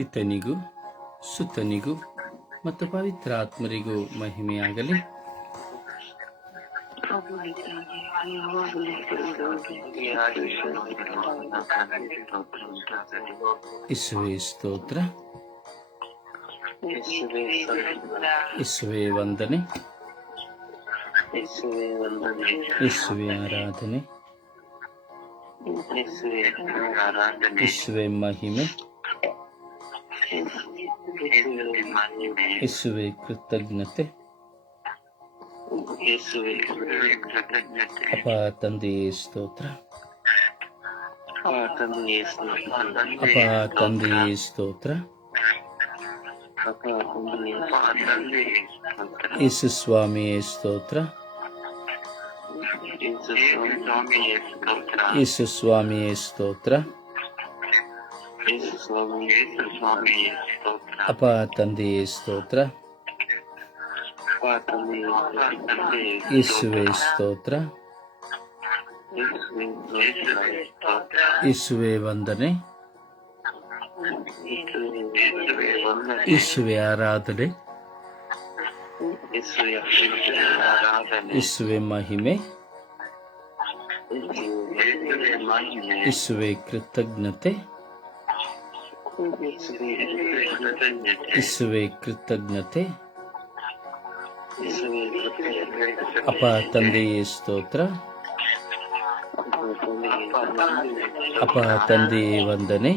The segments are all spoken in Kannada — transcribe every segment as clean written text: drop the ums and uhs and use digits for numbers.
ಪಿತನಿಗೂ ಸುತನಿಗೂ ಮತ್ತು ಪವಿತ್ರಾತ್ಮರಿಗೂ ಮಹಿಮೆಯಾಗಲಿ. ಯೇಸುವೇ ಸ್ತೋತ್ರ, ಯೇಸುವೇ ವಂದನೆ, ಯೇಸುವೇ ಆರಾಧನೆ, ಯೇಸುವೇ ಮಹಿಮೆ, ಯೇಸುವೇ ಕೃತಜ್ಞತೆ. ಅಪ್ಪ ತಂದೆಯೇ ಸ್ತೋತ್ರ, ಅಪ್ಪ ತಂದೆಯೇ ಸ್ತೋತ್ರ. ಯೇಸು ಸ್ವಾಮಿಯೇ ಸ್ತೋತ್ರ, ಯೇಸು ಸ್ವಾಮಿಯೇ ಸ್ತೋತ್ರ. ಅಪ್ಪ ತಂದೆಯೇ ಸ್ತೋತ್ರ, ಯೇಸುವೇ ಸ್ತೋತ್ರ, ಯೇಸುವೇ ವಂದನೆ, ಯೇಸುವೇ ಆರಾಧನೆ, ಯೇಸುವೇ ಮಹಿಮೆ, ಯೇಸುವೇ ಕೃತಜ್ಞತೆ, ಯೇಸುವೇ ಕೃತಜ್ಞತೆ. ಅಪ್ಪ ತಂದೆಯೇ ಸ್ತೋತ್ರ, ಅಪ್ಪ ತಂದೆಯೇ ವಂದನೆ,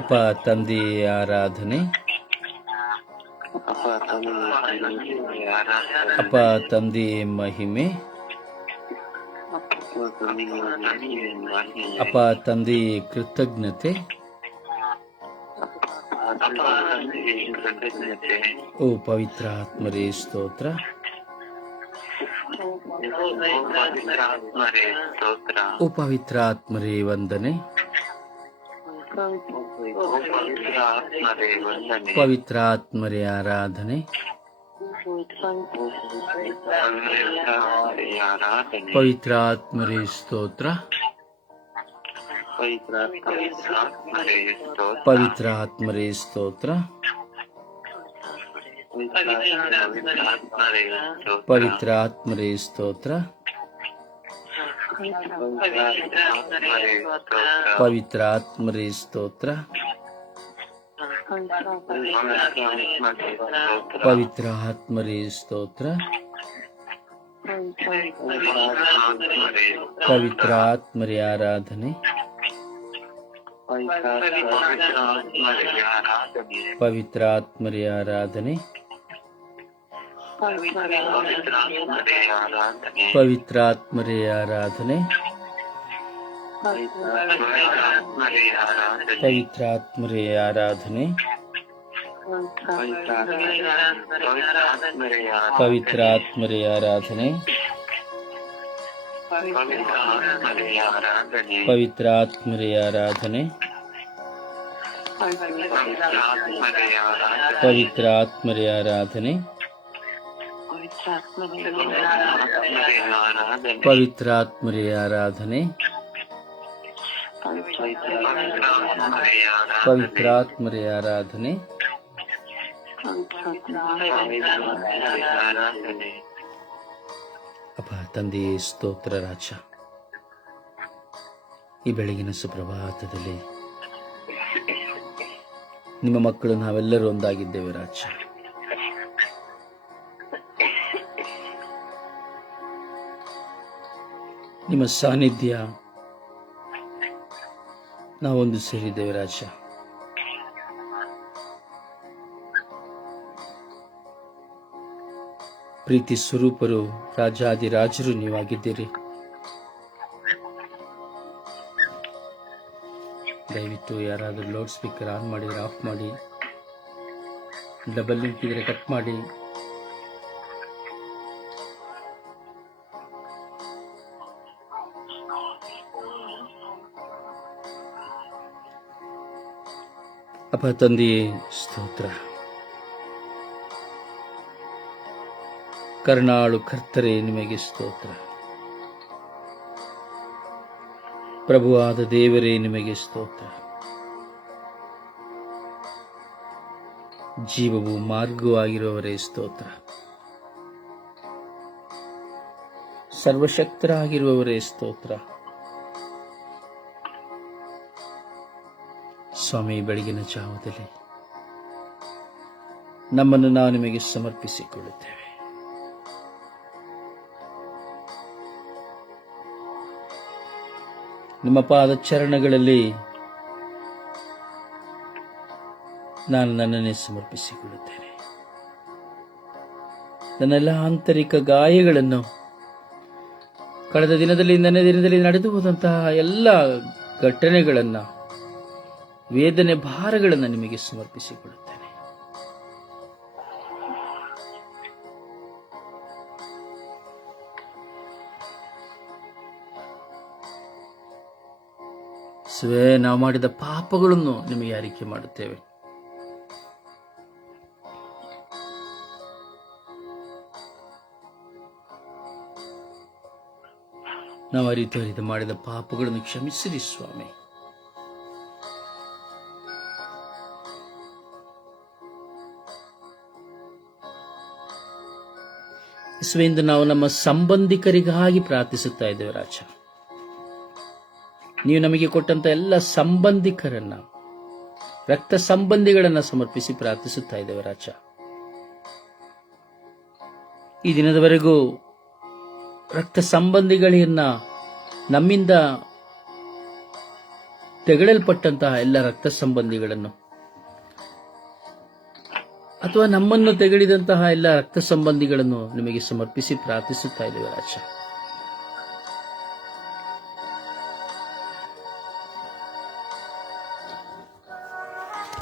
ಅಪ್ಪ ತಂದೆಯೇ ಆರಾಧನೆ, ಅಪ್ಪ ತಂದೆಯೇ ಮಹಿಮೆ, ಅಪ್ಪ ತಂದೆಯೇ ಕೃತಜ್ಞತೆ. ಓ ಪವಿತ್ರಾತ್ಮರೇ ಸ್ತೋತ್ರ, ಓ ಪವಿತ್ರಾತ್ಮರೇ ವಂದನೆ, ಪವಿತ್ರಾತ್ಮರೇ ಆರಾಧನೆ, ಪವಿತ್ರಾತ್ಮರೇ ಸ್ತೋತ್ರ, ಪವಿತ್ರಾತ್ಮರೇ ಸ್ತೋತ್ರ, ಪವಿತ್ರಾತ್ಮರೇ ಸ್ತೋತ್ರ, ಪವಿತ್ರಾತ್ಮರೇ ಸ್ತೋತ್ರ, ಪವಿತ್ರಾತ್ಮರೇ ಸ್ತೋತ್ರ, ಪವಿತ್ರಾತ್ಮರೇ ಆರಾಧನೆ, ಪವಿತ್ರಾತ್ಮರೇ ಆರಾಧನೆ, ಪವಿತ್ರಾತ್ಮರೇ ಆರಾಧನೆ, ಪವಿತ್ರಾತ್ಮರೇ ಆರಾಧನೆ, ಪವಿತ್ರಾತ್ಮರೇ ಆರಾಧನೆ, ಪವಿತ್ರಾತ್ಮರೇ ಆರಾಧನೆ, ಪವಿತ್ರಾತ್ಮರೇ ಆರಾಧನೆ, ಪವಿತ್ರಾತ್ಮರೇ ಆರಾಧನೆ, ಪವಿತ್ರಾತ್ಮರೇ ಆರಾಧನೆ. ಅಪ್ಪ ತಂದೆಯೇ ಸ್ತೋತ್ರ ರಾಜ. ಈ ಬೆಳಗಿನ ಸುಪ್ರಭಾತದಲ್ಲಿ ನಿಮ್ಮ ಮಕ್ಕಳು ನಾವೆಲ್ಲರೂ ಒಂದಾಗಿದ್ದೇವೆ ರಾಜ. ನಿಮ್ಮ ಸಾನ್ನಿಧ್ಯ ನಾವೊಂದು ಸೇರಿದ್ದೇವೆ ರಾಜ. ಪ್ರೀತಿ ಸ್ವರೂಪರು, ರಾಜಾದಿರಾಜರು ನೀವಾಗಿದ್ದೀರಿ. ದಯವಿಟ್ಟು ಯಾರಾದರೂ ಲೌಡ್ ಸ್ಪೀಕರ್ ಆನ್ ಮಾಡಿ, ಆಫ್ ಮಾಡಿ, ಡಬಲ್ ಲಿಂಕ್ ಇದ್ರೆ ಕಟ್ ಮಾಡಿ. ಅಪ್ಪ ತಂದೆಯೇ ಸ್ತೋತ್ರ. ಕರುಣಾಳು ಕರ್ತರೇ ನಿಮಗೆ ಸ್ತೋತ್ರ. ಪ್ರಭುವಾದ ದೇವರೇ, ನಿಮಗೆ ಸ್ತೋತ್ರ. ಜೀವವು ಮಾರ್ಗವಾಗಿರುವವರೇ ಸ್ತೋತ್ರ. ಸರ್ವಶಕ್ತರಾಗಿರುವವರೇ ಸ್ತೋತ್ರ. ಸ್ವಾಮಿ, ಬೆಳಗಿನ ಜಾವದಲ್ಲಿ ನಮ್ಮನ್ನು ನಾವು ನಿಮಗೆ ಸಮರ್ಪಿಸಿಕೊಳ್ಳುತ್ತೇವೆ. ನಿಮ್ಮ ಪಾದ ಚರಣಗಳಲ್ಲಿ ನಾನು ನನ್ನನ್ನೇ ಸಮರ್ಪಿಸಿಕೊಳ್ಳುತ್ತೇನೆ. ನನ್ನೆಲ್ಲ ಆಂತರಿಕ ಗಾಯಗಳನ್ನು, ಕಳೆದ ದಿನದಲ್ಲಿ ನನ್ನ ದಿನದಲ್ಲಿ ನಡೆದು ಹೋದಂತಹ ಎಲ್ಲ ಘಟನೆಗಳನ್ನು, ವೇದನೆ ಭಾರಗಳನ್ನು ನಿಮಗೆ ಸಮರ್ಪಿಸಿಕೊಳ್ಳುತ್ತೇನೆ. ನಾವು ಮಾಡಿದ ಪಾಪಗಳನ್ನು ನಿಮಗೆ ಅರಿಕೆ ಮಾಡುತ್ತೇವೆ. ನಾವು ಅರಿತು ಮಾಡಿದ ಪಾಪಗಳನ್ನು ಕ್ಷಮಿಸಿರಿ ಸ್ವಾಮಿ. ಇಂದು ನಾವು ನಮ್ಮ ಸಂಬಂಧಿಕರಿಗಾಗಿ ಪ್ರಾರ್ಥಿಸುತ್ತಾ ಇದ್ದೇವೆ ರಾಜ. ನೀವು ನಮಗೆ ಕೊಟ್ಟಂತ ಎಲ್ಲ ಸಂಬಂಧಿಕರನ್ನ, ರಕ್ತ ಸಂಬಂಧಿಗಳನ್ನ ಸಮರ್ಪಿಸಿ ಪ್ರಾರ್ಥಿಸುತ್ತಾ ಇದ್ದೇವೆ ರಾಜ. ಈ ದಿನದವರೆಗೂ ರಕ್ತ ಸಂಬಂಧಿಗಳನ್ನ, ನಮ್ಮಿಂದ ತೆಗೆಳಲ್ಪಟ್ಟಂತಹ ಎಲ್ಲ ರಕ್ತ ಸಂಬಂಧಿಗಳನ್ನು ಅಥವಾ ನಮ್ಮನ್ನು ತೆಗೆಳಿದಂತಹ ಎಲ್ಲ ರಕ್ತ ಸಂಬಂಧಿಗಳನ್ನು ನಿಮಗೆ ಸಮರ್ಪಿಸಿ ಪ್ರಾರ್ಥಿಸುತ್ತಾ ಇದ್ದೇವೆ ರಾಜ.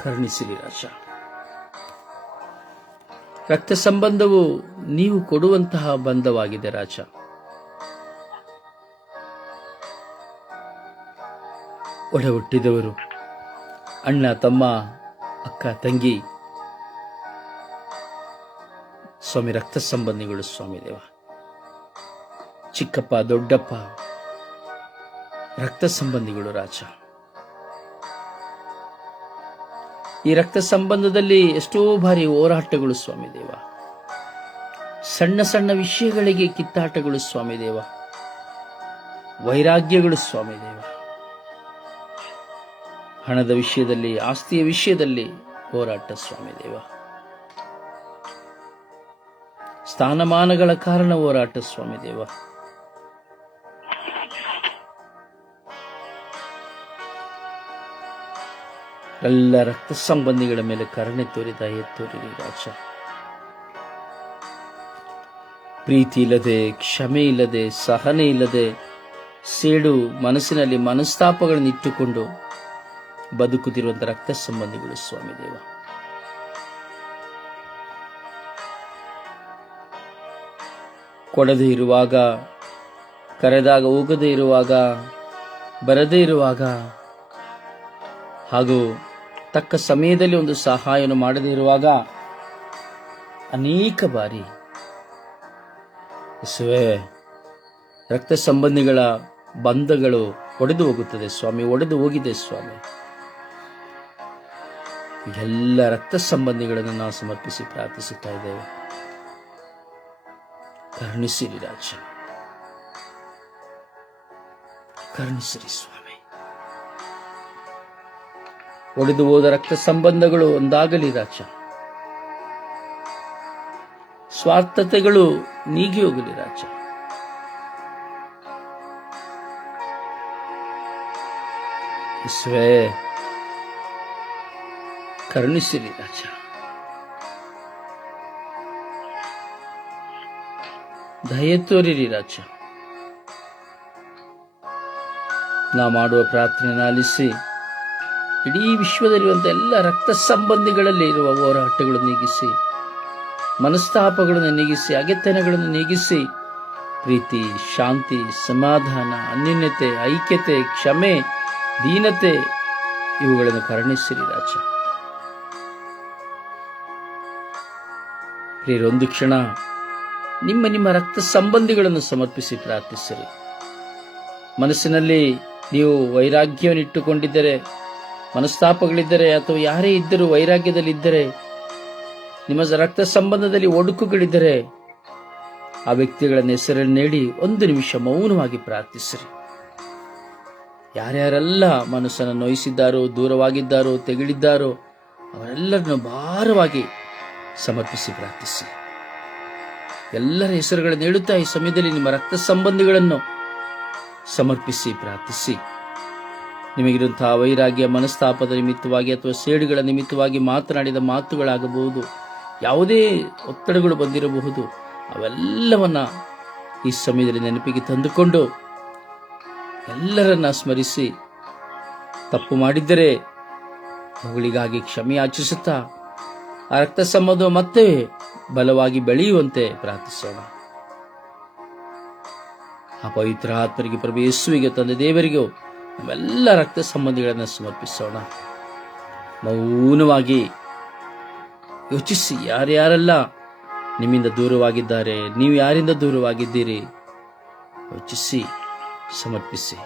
ಕರುಣಿಸಿರಿ ರಾಜ. ರಕ್ತ ಸಂಬಂಧವು ನೀವು ಕೊಡುವಂತಹ ಬಂಧವಾಗಿದೆ ರಾಜ. ಒಡ ಹುಟ್ಟಿದವರು, ಅಣ್ಣ ತಮ್ಮ, ಅಕ್ಕ ತಂಗಿ, ಸ್ವಾಮಿ ರಕ್ತ ಸಂಬಂಧಿಗಳು ಸ್ವಾಮಿ ದೇವ. ಚಿಕ್ಕಪ್ಪ ದೊಡ್ಡಪ್ಪ ರಕ್ತ ಸಂಬಂಧಿಗಳು ರಾಜ. ಈ ರಕ್ತ ಸಂಬಂಧದಲ್ಲಿ ಎಷ್ಟೋ ಬಾರಿ ಹೋರಾಟಗಳು ಸ್ವಾಮಿ ದೇವ. ಸಣ್ಣ ಸಣ್ಣ ವಿಷಯಗಳಿಗೆ ಕಿತ್ತಾಟಗಳು ಸ್ವಾಮಿ ದೇವ. ವೈರಾಗ್ಯಗಳು ಸ್ವಾಮಿ ದೇವ. ಹಣದ ವಿಷಯದಲ್ಲಿ, ಆಸ್ತಿಯ ವಿಷಯದಲ್ಲಿ ಹೋರಾಟ ಸ್ವಾಮಿ ದೇವ. ಸ್ಥಾನಮಾನಗಳ ಕಾರಣ ಹೋರಾಟ ಸ್ವಾಮಿ ದೇವ. ಎಲ್ಲ ರಕ್ತ ಸಂಬಂಧಿಗಳ ಮೇಲೆ ಕರುಣೆ ತೋರಿ ದಯೆ ತೋರಿರಿ ರಾಜ. ಪ್ರೀತಿ ಇಲ್ಲದೆ, ಕ್ಷಮೆ ಇಲ್ಲದೆ, ಸಹನೆ ಇಲ್ಲದೆ, ಸೇಡು ಮನಸ್ಸಿನಲ್ಲಿ ಮನಸ್ತಾಪಗಳನ್ನು ಇಟ್ಟುಕೊಂಡು ಬದುಕುತ್ತಿರುವಂತಹ ರಕ್ತ ಸಂಬಂಧಿಗಳು ಸ್ವಾಮಿ ದೇವ. ಕೊಡದೇ ಇರುವಾಗ, ಕರೆದಾಗ ಹೋಗದೇ ಇರುವಾಗ, ಬರದೇ ಇರುವಾಗ, ಹಾಗೂ ತಕ್ಕ ಸಮಯದಲ್ಲಿ ಒಂದು ಸಹಾಯವನ್ನು ಮಾಡದೇ ಇರುವಾಗ ಅನೇಕ ಬಾರಿ ರಕ್ತ ಸಂಬಂಧಿಗಳ ಬಂಧಗಳು ಒಡೆದು ಹೋಗುತ್ತದೆ ಸ್ವಾಮಿ, ಒಡೆದು ಹೋಗಿದೆ ಸ್ವಾಮಿ. ಎಲ್ಲ ರಕ್ತ ಸಂಬಂಧಿಗಳನ್ನು ನಾವು ಸಮರ್ಪಿಸಿ ಪ್ರಾರ್ಥಿಸುತ್ತಾ ಇದ್ದೇವೆ. ಕರುಣಿಸಿರಿ ರಾಜ, ಕರುಣಿಸಿರಿ ಸ್ವಾಮಿ. ಒಡೆದು ಹೋದ ರಕ್ತ ಸಂಬಂಧಗಳು ಒಂದಾಗಲಿ ರಾಜ. ಸ್ವಾರ್ಥತೆಗಳು ನೀಗಿ ಹೋಗಲಿ ರಾಜ. ಈಶ್ವೇ ಕರುಣಿಸಿರಿ ರಾಜ. ದಯೆ ತೋರಿರಿ ರಾಜ. ನಾ ಮಾಡುವ ಪ್ರಾರ್ಥನೆಯನ್ನು ಆಲಿಸಿ ಇಡೀ ವಿಶ್ವದಲ್ಲಿರುವಂತಹ ಎಲ್ಲ ರಕ್ತ ಸಂಬಂಧಿಗಳಲ್ಲಿ ಇರುವ ಹೋರಾಟಗಳನ್ನು ನೀಗಿಸಿ, ಮನಸ್ತಾಪಗಳನ್ನು ನೀಗಿಸಿ, ಅಗೆತನಗಳನ್ನು ನೀಗಿಸಿ, ಪ್ರೀತಿ, ಶಾಂತಿ, ಸಮಾಧಾನ, ಅನ್ಯೋನ್ಯತೆ, ಐಕ್ಯತೆ, ಕ್ಷಮೆ, ದೀನತೆ ಇವುಗಳನ್ನು ಕರುಣಿಸಿರಿ ರಾಜ. ಪ್ರಿಯರೊಂದು ಕ್ಷಣ ನಿಮ್ಮ ರಕ್ತ ಸಂಬಂಧಿಗಳನ್ನು ಸಮರ್ಪಿಸಿ ಪ್ರಾರ್ಥಿಸಿರಿ. ಮನಸ್ಸಿನಲ್ಲಿ ನೀವು ವೈರಾಗ್ಯವನ್ನಿಟ್ಟುಕೊಂಡಿದ್ದರೆ, ಮನಸ್ತಾಪಗಳಿದ್ದರೆ, ಅಥವಾ ಯಾರೇ ಇದ್ದರೂ ವೈರಾಗ್ಯದಲ್ಲಿದ್ದರೆ, ನಿಮ್ಮ ರಕ್ತ ಸಂಬಂಧದಲ್ಲಿ ಒಡುಕುಗಳಿದ್ದರೆ, ಆ ವ್ಯಕ್ತಿಗಳ ಹೆಸರನ್ನು ನೀಡಿ 1 ನಿಮಿಷ ಮೌನವಾಗಿ ಪ್ರಾರ್ಥಿಸಿರಿ. ಯಾರ್ಯಾರೆಲ್ಲ ಮನಸ್ಸನ್ನು ನೋಯಿಸಿದ್ದಾರೋ, ದೂರವಾಗಿದ್ದಾರೋ, ತೆಗಳಿದ್ದಾರೋ ಅವರೆಲ್ಲರನ್ನು ಭಾರವಾಗಿ ಸಮರ್ಪಿಸಿ ಪ್ರಾರ್ಥಿಸಿ. ಎಲ್ಲರ ಹೆಸರುಗಳನ್ನು ಹೇಳುತ್ತಾ ಈ ಸಮಯದಲ್ಲಿ ನಿಮ್ಮ ರಕ್ತ ಸಂಬಂಧಿಗಳನ್ನು ಸಮರ್ಪಿಸಿ ಪ್ರಾರ್ಥಿಸಿ. ನಿಮಗಿರುವಂತಹ ವೈರಾಗ್ಯ, ಮನಸ್ತಾಪದ ನಿಮಿತ್ತವಾಗಿ ಅಥವಾ ಸೇಡುಗಳ ನಿಮಿತ್ತವಾಗಿ ಮಾತನಾಡಿದ ಮಾತುಗಳಾಗಬಹುದು, ಯಾವುದೇ ಒತ್ತಡಗಳು ಬಂದಿರಬಹುದು, ಅವೆಲ್ಲವನ್ನ ಈ ಸಮಯದಲ್ಲಿ ನೆನಪಿಗೆ ತಂದುಕೊಂಡು ಎಲ್ಲರನ್ನ ಸ್ಮರಿಸಿ, ತಪ್ಪು ಮಾಡಿದ್ದರೆ ಅವುಗಳಿಗಾಗಿ ಕ್ಷಮೆಯಾಚಿಸುತ್ತಾ ಆ ರಕ್ತ ಸಂಬಂಧ ಮತ್ತೆ ಬಲವಾಗಿ ಬೆಳೆಯುವಂತೆ ಪ್ರಾರ್ಥಿಸೋಣ. ಆ ಪವಿತ್ರ ಆತ್ಮರಿಗೆ, ಪ್ರಭು ಯೇಸುವಿಗೆ, ತಂದೆ ದೇವರಿಗೂ ನಮ್ಮೆಲ್ಲ ರಕ್ತ ಸಂಬಂಧಿಗಳನ್ನು ಸಮರ್ಪಿಸೋಣ. ಮೌನವಾಗಿ ಯೋಚಿಸಿ, ಯಾರ್ಯಾರೆಲ್ಲ ನಿಮ್ಮಿಂದ ದೂರವಾಗಿದ್ದಾರೆ, ನೀವು ಯಾರಿಂದ ದೂರವಾಗಿದ್ದೀರಿ ಯೋಚಿಸಿ ಸಮರ್ಪಿಸಿ.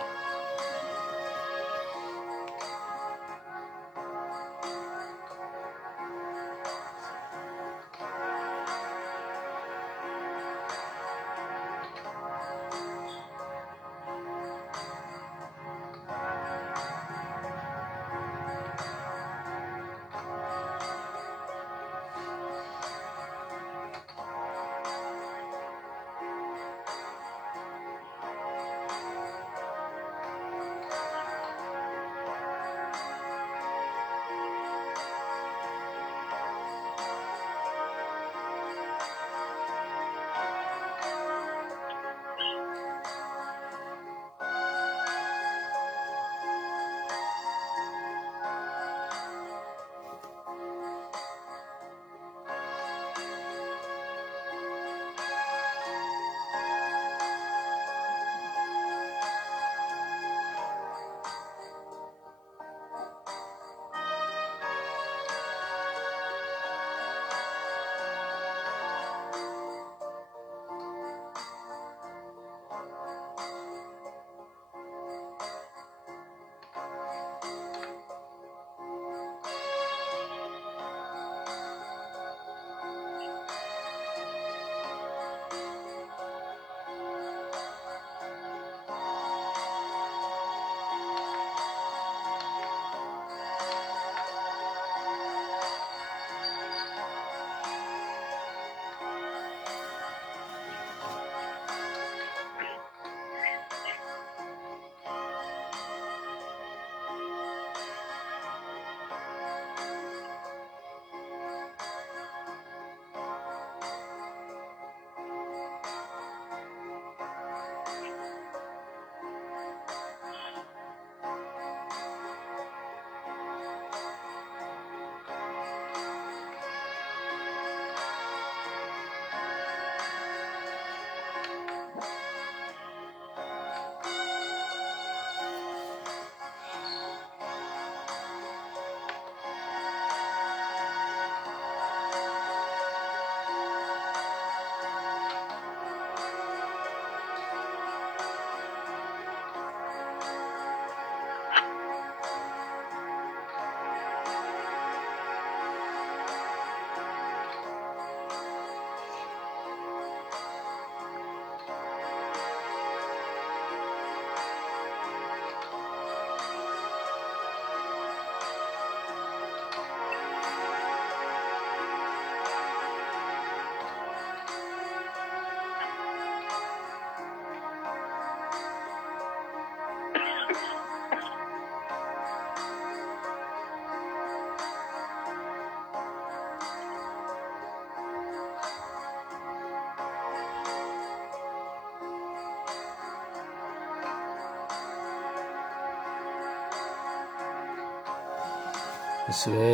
ಯೇಸುವೇ,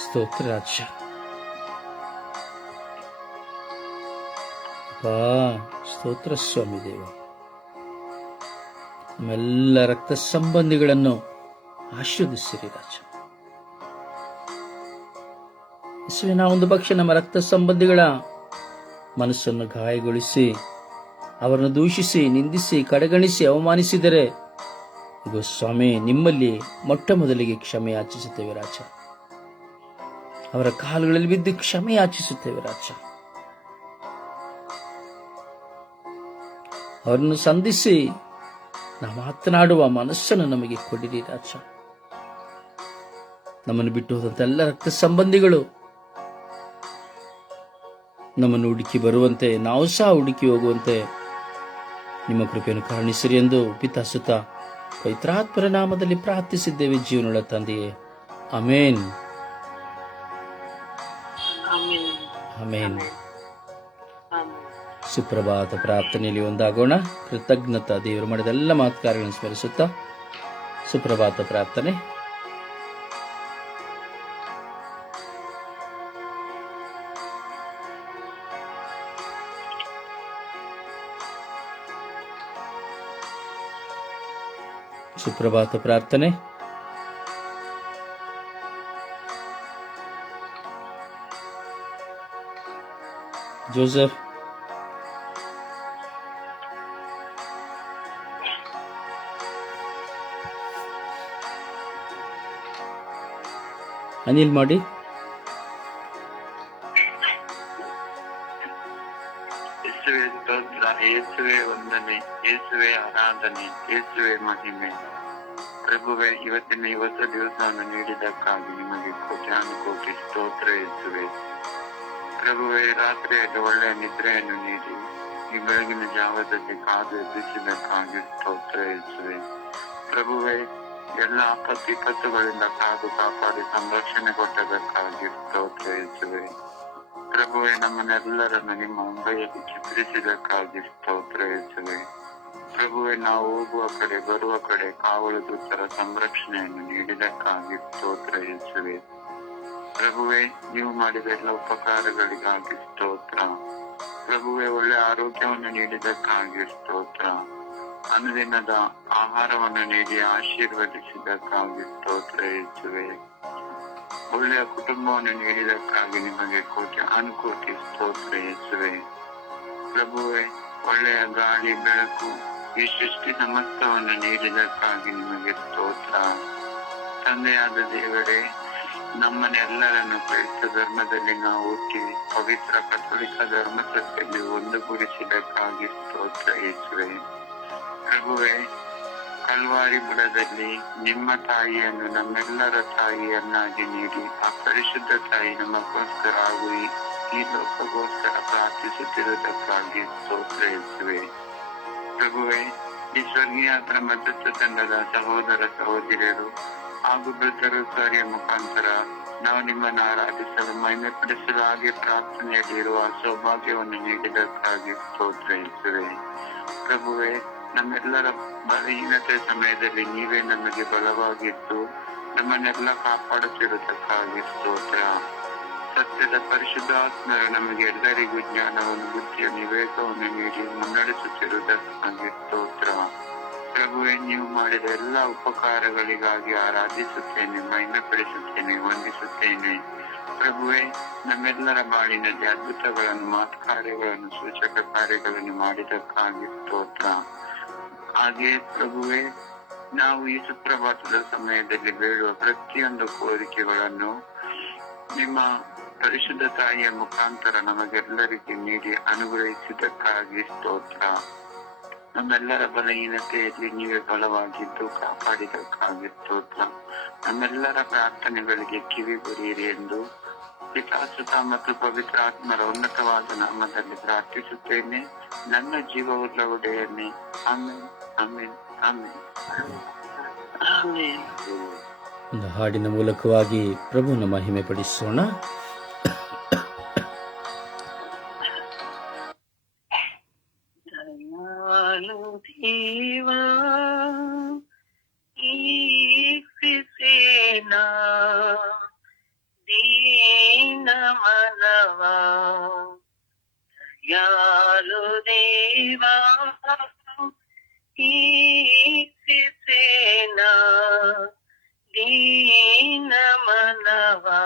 ಸ್ತೋತ್ರ ರಾಜ. ಸ್ತೋತ್ರ ಸ್ವಾಮಿ ದೇವ. ನಮ್ಮೆಲ್ಲ ರಕ್ತ ಸಂಬಂಧಿಗಳನ್ನು ಆಶೀರ್ವದಿಸಿರಿ ರಾಜ. ಯೇಸುವೆ, ನಾವು ಒಂದು ಪಕ್ಷ ನಮ್ಮ ರಕ್ತ ಸಂಬಂಧಿಗಳ ಮನಸ್ಸನ್ನು ಗಾಯಗೊಳಿಸಿ, ಅವರನ್ನು ದೂಷಿಸಿ, ನಿಂದಿಸಿ, ಕಡೆಗಣಿಸಿ, ಅವಮಾನಿಸಿದರೆ ಸ್ವಾಮಿ, ನಿಮ್ಮಲ್ಲಿ ಮೊಟ್ಟ ಮೊದಲಿಗೆ ಕ್ಷಮೆ ಯಾಚಿಸುತ್ತೇವೆ ರಾಜ. ಅವರ ಕಾಲುಗಳಲ್ಲಿ ಬಿದ್ದು ಕ್ಷಮೆ ಯಾಚಿಸುತ್ತೇವೆ ರಾಜ. ಅವರನ್ನು ಸಂಧಿಸಿ ನಾವು ಮಾತನಾಡುವ ಮನಸ್ಸನ್ನು ನಮಗೆ ಕೊಡಿರಿ ರಾಜ. ನಮ್ಮನ್ನು ಬಿಟ್ಟು ಹೋದಂತ ಎಲ್ಲ ರಕ್ತ ಸಂಬಂಧಿಗಳು ನಮ್ಮನ್ನು ಹುಡುಕಿ ಬರುವಂತೆ, ನಾವು ಸಹ ಹುಡುಕಿ ಹೋಗುವಂತೆ ನಿಮ್ಮ ಕೃಪೆಯನ್ನು ಕಾಣಿಸಿರಿ ಎಂದು ಪಿತಾ ಸುತ ಪವಿತ್ರಾತ್ಮರ ನಾಮದಲ್ಲಿ ಪ್ರಾರ್ಥಿಸಿದ್ದೇವೆ ಜೀವನಗಳ ತಂದೆಯೇ. ಆಮೇನ್, ಆಮೇನ್. ಸುಪ್ರಭಾತ ಪ್ರಾರ್ಥನೆಯಲ್ಲಿ ಒಂದಾಗೋಣ. ಕೃತಜ್ಞತಾ ದೇವರು ಮಾಡಿದ ಎಲ್ಲ ಮಾತುಕಾರಗಳನ್ನು ಸ್ಮರಿಸುತ್ತಾ ಸುಪ್ರಭಾತ ಪ್ರಾರ್ಥನೆ. ಸುಪ್ರಭಾತ ಪ್ರಾರ್ಥನೆ. ಜೋಸೆಫ್, ಅನಿಲ್ ಮಾಡಿ. ಯೇಸುವೆ ಸ್ತೋತ್ರ, ಯೇಸುವೆ ವಂದನೆ, ಯೇಸುವೆ ಆರಾಧನೆ, ಯೇಸುವೆ ಮಹಿಮೆ. ಪ್ರಭುವೆ, ಇವತ್ತಿನ ಹೊಸ ದಿವಸವನ್ನು ನೀಡಿದ್ದಕ್ಕಾಗಿ ನಿಮಗೆ ಕೋಟ್ಯಾನುಕೋಟಿ ಸ್ತೋತ್ರ ಯೇಸುವೆ. ಪ್ರಭುವೆ, ರಾತ್ರಿಯಲ್ಲಿ ಒಳ್ಳೆಯ ನಿದ್ರೆಯನ್ನು ನೀಡಿ ಈ ಬೆಳಗಿನ ಜಾವದಲ್ಲಿ ಕಾದು ಎಬ್ಬಿಸಿದ್ದಕ್ಕಾಗಿ ಸ್ತೋತ್ರ ಯೇಸುವೆ. ಪ್ರಭುವೆ, ಎಲ್ಲ ಆಪತ್ತು ವಿಪತ್ತುಗಳಿಂದ ಕಾದು ಕಾಪಾಡಿ ಸಂರಕ್ಷಣೆ ಕೊಟ್ಟದಕ್ಕಾಗಿ ಸ್ತೋತ್ರ ಯೇಸುವೆ. ಪ್ರಭುವೆ, ನಮ್ಮನ್ನೆಲ್ಲರನ್ನು ನಿಮ್ಮ ಅಂಬೆಯಲ್ಲಿ ಚಿತ್ರಿಸಿದಕ್ಕಾಗಿ ಸ್ತೋತ್ರ ಯೇಸುವೆ. ಪ್ರಭುವೆ, ನಾವು ಹೋಗುವ ಕಡೆ ಬರುವ ಕಡೆ ಕಾವಲು ದೂತರ ಸಂರಕ್ಷಣೆಯನ್ನು ನೀಡಿದಕ್ಕಾಗಿ ಸ್ತೋತ್ರ ಯೇಸುವೆ. ಪ್ರಭುವೆ, ನೀವು ಮಾಡಿದ ಎಲ್ಲ ಉಪಕಾರಗಳಿಗಾಗಿ ಸ್ತೋತ್ರ. ಪ್ರಭುವೆ, ಒಳ್ಳೆ ಆರೋಗ್ಯವನ್ನು ನೀಡಿದಕ್ಕಾಗಿ ಸ್ತೋತ್ರ. ಅನುದಿನದ ಆಹಾರವನ್ನು ನೀಡಿ ಆಶೀರ್ವದಿಸಿದ್ದಕ್ಕಾಗಿ ಸ್ತೋತ್ರ ಯೇಸುವೆ. ಒಳ್ಳೆಯ ಕುಟುಂಬವನ್ನು ನೀಡಿದಕ್ಕಾಗಿ ನಿಮಗೆ ಕೋಟಿ ಸ್ತೋತ್ರ ಯೇಸುವೆ. ಪ್ರಭುವೆ, ಒಳ್ಳೆಯ ಗಾಳಿ ಬೆಳಕು ಈ ಸೃಷ್ಟಿ ಸಮಸ್ತವನ್ನು ನೀಡಿದಕ್ಕಾಗಿ ನಿಮಗೆ ಸ್ತೋತ್ರ. ತಂದೆಯಾದ ದೇವರೇ, ನಮ್ಮನ್ನೆಲ್ಲರನ್ನು ಕ್ರೈಸ್ತ ಧರ್ಮದಲ್ಲಿ ನಾವು ಹುಟ್ಟಿ ಪವಿತ್ರ ಕಥೋಲಿಕ ಧರ್ಮಸಭೆಯಲ್ಲಿ ಒಂದುಗೂಡಿಸಿದಕ್ಕಾಗಿ ಸ್ತೋತ್ರ ಯೇಸುವೆ. ಪ್ರಭುವೆ, ಕಲ್ವಾರಿ ಬುಡದಲ್ಲಿ ನಿಮ್ಮ ತಾಯಿಯನ್ನು ನಮ್ಮೆಲ್ಲರ ತಾಯಿಯನ್ನಾಗಿ ನೀಡಿ ಆ ಪರಿಶುದ್ಧ ತಾಯಿ ನಮಗೋಸ್ಕರ ಹಾಗೂ ಈ ಲೋಕಗೋಸ್ಕರ ಪ್ರಾರ್ಥಿಸುತ್ತಿರುವುದಕ್ಕಾಗಿ ಸ್ತೋತ್ರ ಯೇಸುವೆ. ಪ್ರಭುವೆ, ಈ ಸ್ವರ್ಗೀಯಾತ್ರ ಮಧ್ಯಸ್ಥ ತಂಡದ ಸಹೋದರ ಸಹೋದರಿಯರು ಹಾಗೂ ವೃದ್ಧರು ಕಾರ್ಯ ಮುಖಾಂತರ ನಾವು ನಿಮ್ಮನ್ನು ಆರಾಧಿಸಲು ಮಹಿಮೆಪಡಿಸಲು ಹಾಗೆ ಪ್ರಾರ್ಥನೆಯಲ್ಲಿ ಇರುವ ಸೌಭಾಗ್ಯವನ್ನು ನೀಡಿದಕ್ಕಾಗಿ ಸ್ತೋತ್ರ ಯೇಸುವೆ. ಪ್ರಭುವೆ, ನಮ್ಮೆಲ್ಲರ ಬಲಹೀನತೆ ಸಮಯದಲ್ಲಿ ನೀವೇ ನಮಗೆ ಬಲವಾಗಿದ್ದು ನಮ್ಮನ್ನೆಲ್ಲ ಕಾಪಾಡುತ್ತಿರುವುದಕ್ಕಾಗಿ ಸ್ತೋತ್ರ. ಸತ್ಯದ ಪರಿಶುದ್ಧಾತ್ಮರು ನಮಗೆ ಎಲ್ಲರಿಗೂ ಜ್ಞಾನವನ್ನು, ಬುದ್ಧಿಯ ವಿವೇಕವನ್ನು ನೀಡಿ ಮುನ್ನಡೆಸುತ್ತಿರುವುದಕ್ಕಾಗಿ ಸ್ತೋತ್ರ. ಪ್ರಭುವೆ, ನೀವು ಮಾಡಿದ ಎಲ್ಲ ಉಪಕಾರಗಳಿಗಾಗಿ ಆರಾಧಿಸುತ್ತೇನೆ, ಮಹಿಮೆಪಡಿಸುತ್ತೇನೆ, ವಂದಿಸುತ್ತೇನೆ. ಪ್ರಭುವೆ, ನಮ್ಮೆಲ್ಲರ ಬಾಳಿನಲ್ಲಿ ಅದ್ಭುತಗಳನ್ನು, ಮಾತು ಕಾರ್ಯಗಳನ್ನು, ಸೂಚಕ ಕಾರ್ಯಗಳನ್ನು ಮಾಡಿದಕ್ಕಾಗಿ ಸ್ತೋತ್ರ. ಹಾಗೆ ಪ್ರಭುವೆ, ನಾವು ಈ ಸುಪ್ರಭಾತದ ಸಮಯದಲ್ಲಿ ಬೇಡುವ ಪ್ರತಿಯೊಂದು ಕೋರಿಕೆಗಳನ್ನು ನಿಮ್ಮ ಪರಿಶುದ್ಧ ತಾಯಿಯ ಮುಖಾಂತರ ನಮಗೆಲ್ಲರಿಗೆ ನೀಡಿ ಅನುಗ್ರಹಿಸಿದ್ದಕ್ಕಾಗಿ ಸ್ತೋತ್ರ. ನಮ್ಮೆಲ್ಲರ ಬಲಹೀನತೆಯಲ್ಲಿ ನೀವೇ ಬಲವಾಗಿದ್ದು ಕಾಪಾಡಿದಕ್ಕಾಗಿ ಸ್ತೋತ್ರ. ನಮ್ಮೆಲ್ಲರ ಪ್ರಾರ್ಥನೆಗಳಿಗೆ ಕಿವಿ ಕೊಡಿರಿ ಎಂದು ಪಿತಾಸುತ ಮತ್ತು ಪವಿತ್ರ ಆತ್ಮರ ಉನ್ನತವಾದ ನಾಮದಲ್ಲಿ ಪ್ರಾರ್ಥಿಸುತ್ತೇನೆ, ನನ್ನ ಜೀವವುಳ್ಳ ಒಡೆಯನ್ನೇ. Amen, amen, amen, amen. ಒಂದು ಹಾಡಿನ ಮೂಲಕವಾಗಿ ಪ್ರಭುನ ಮಹಿಮೆ ಪಡಿಸೋಣ. ದಯಾಳು ದೇವಾ, ಈಕ್ಷಿಸೇನಾ ದೀನ ಮನವಾ. ದಯಾಳು ದೇವಾ, ಈಕ್ಷಿಸೇನಾ ದೀನ ಮನವಾ.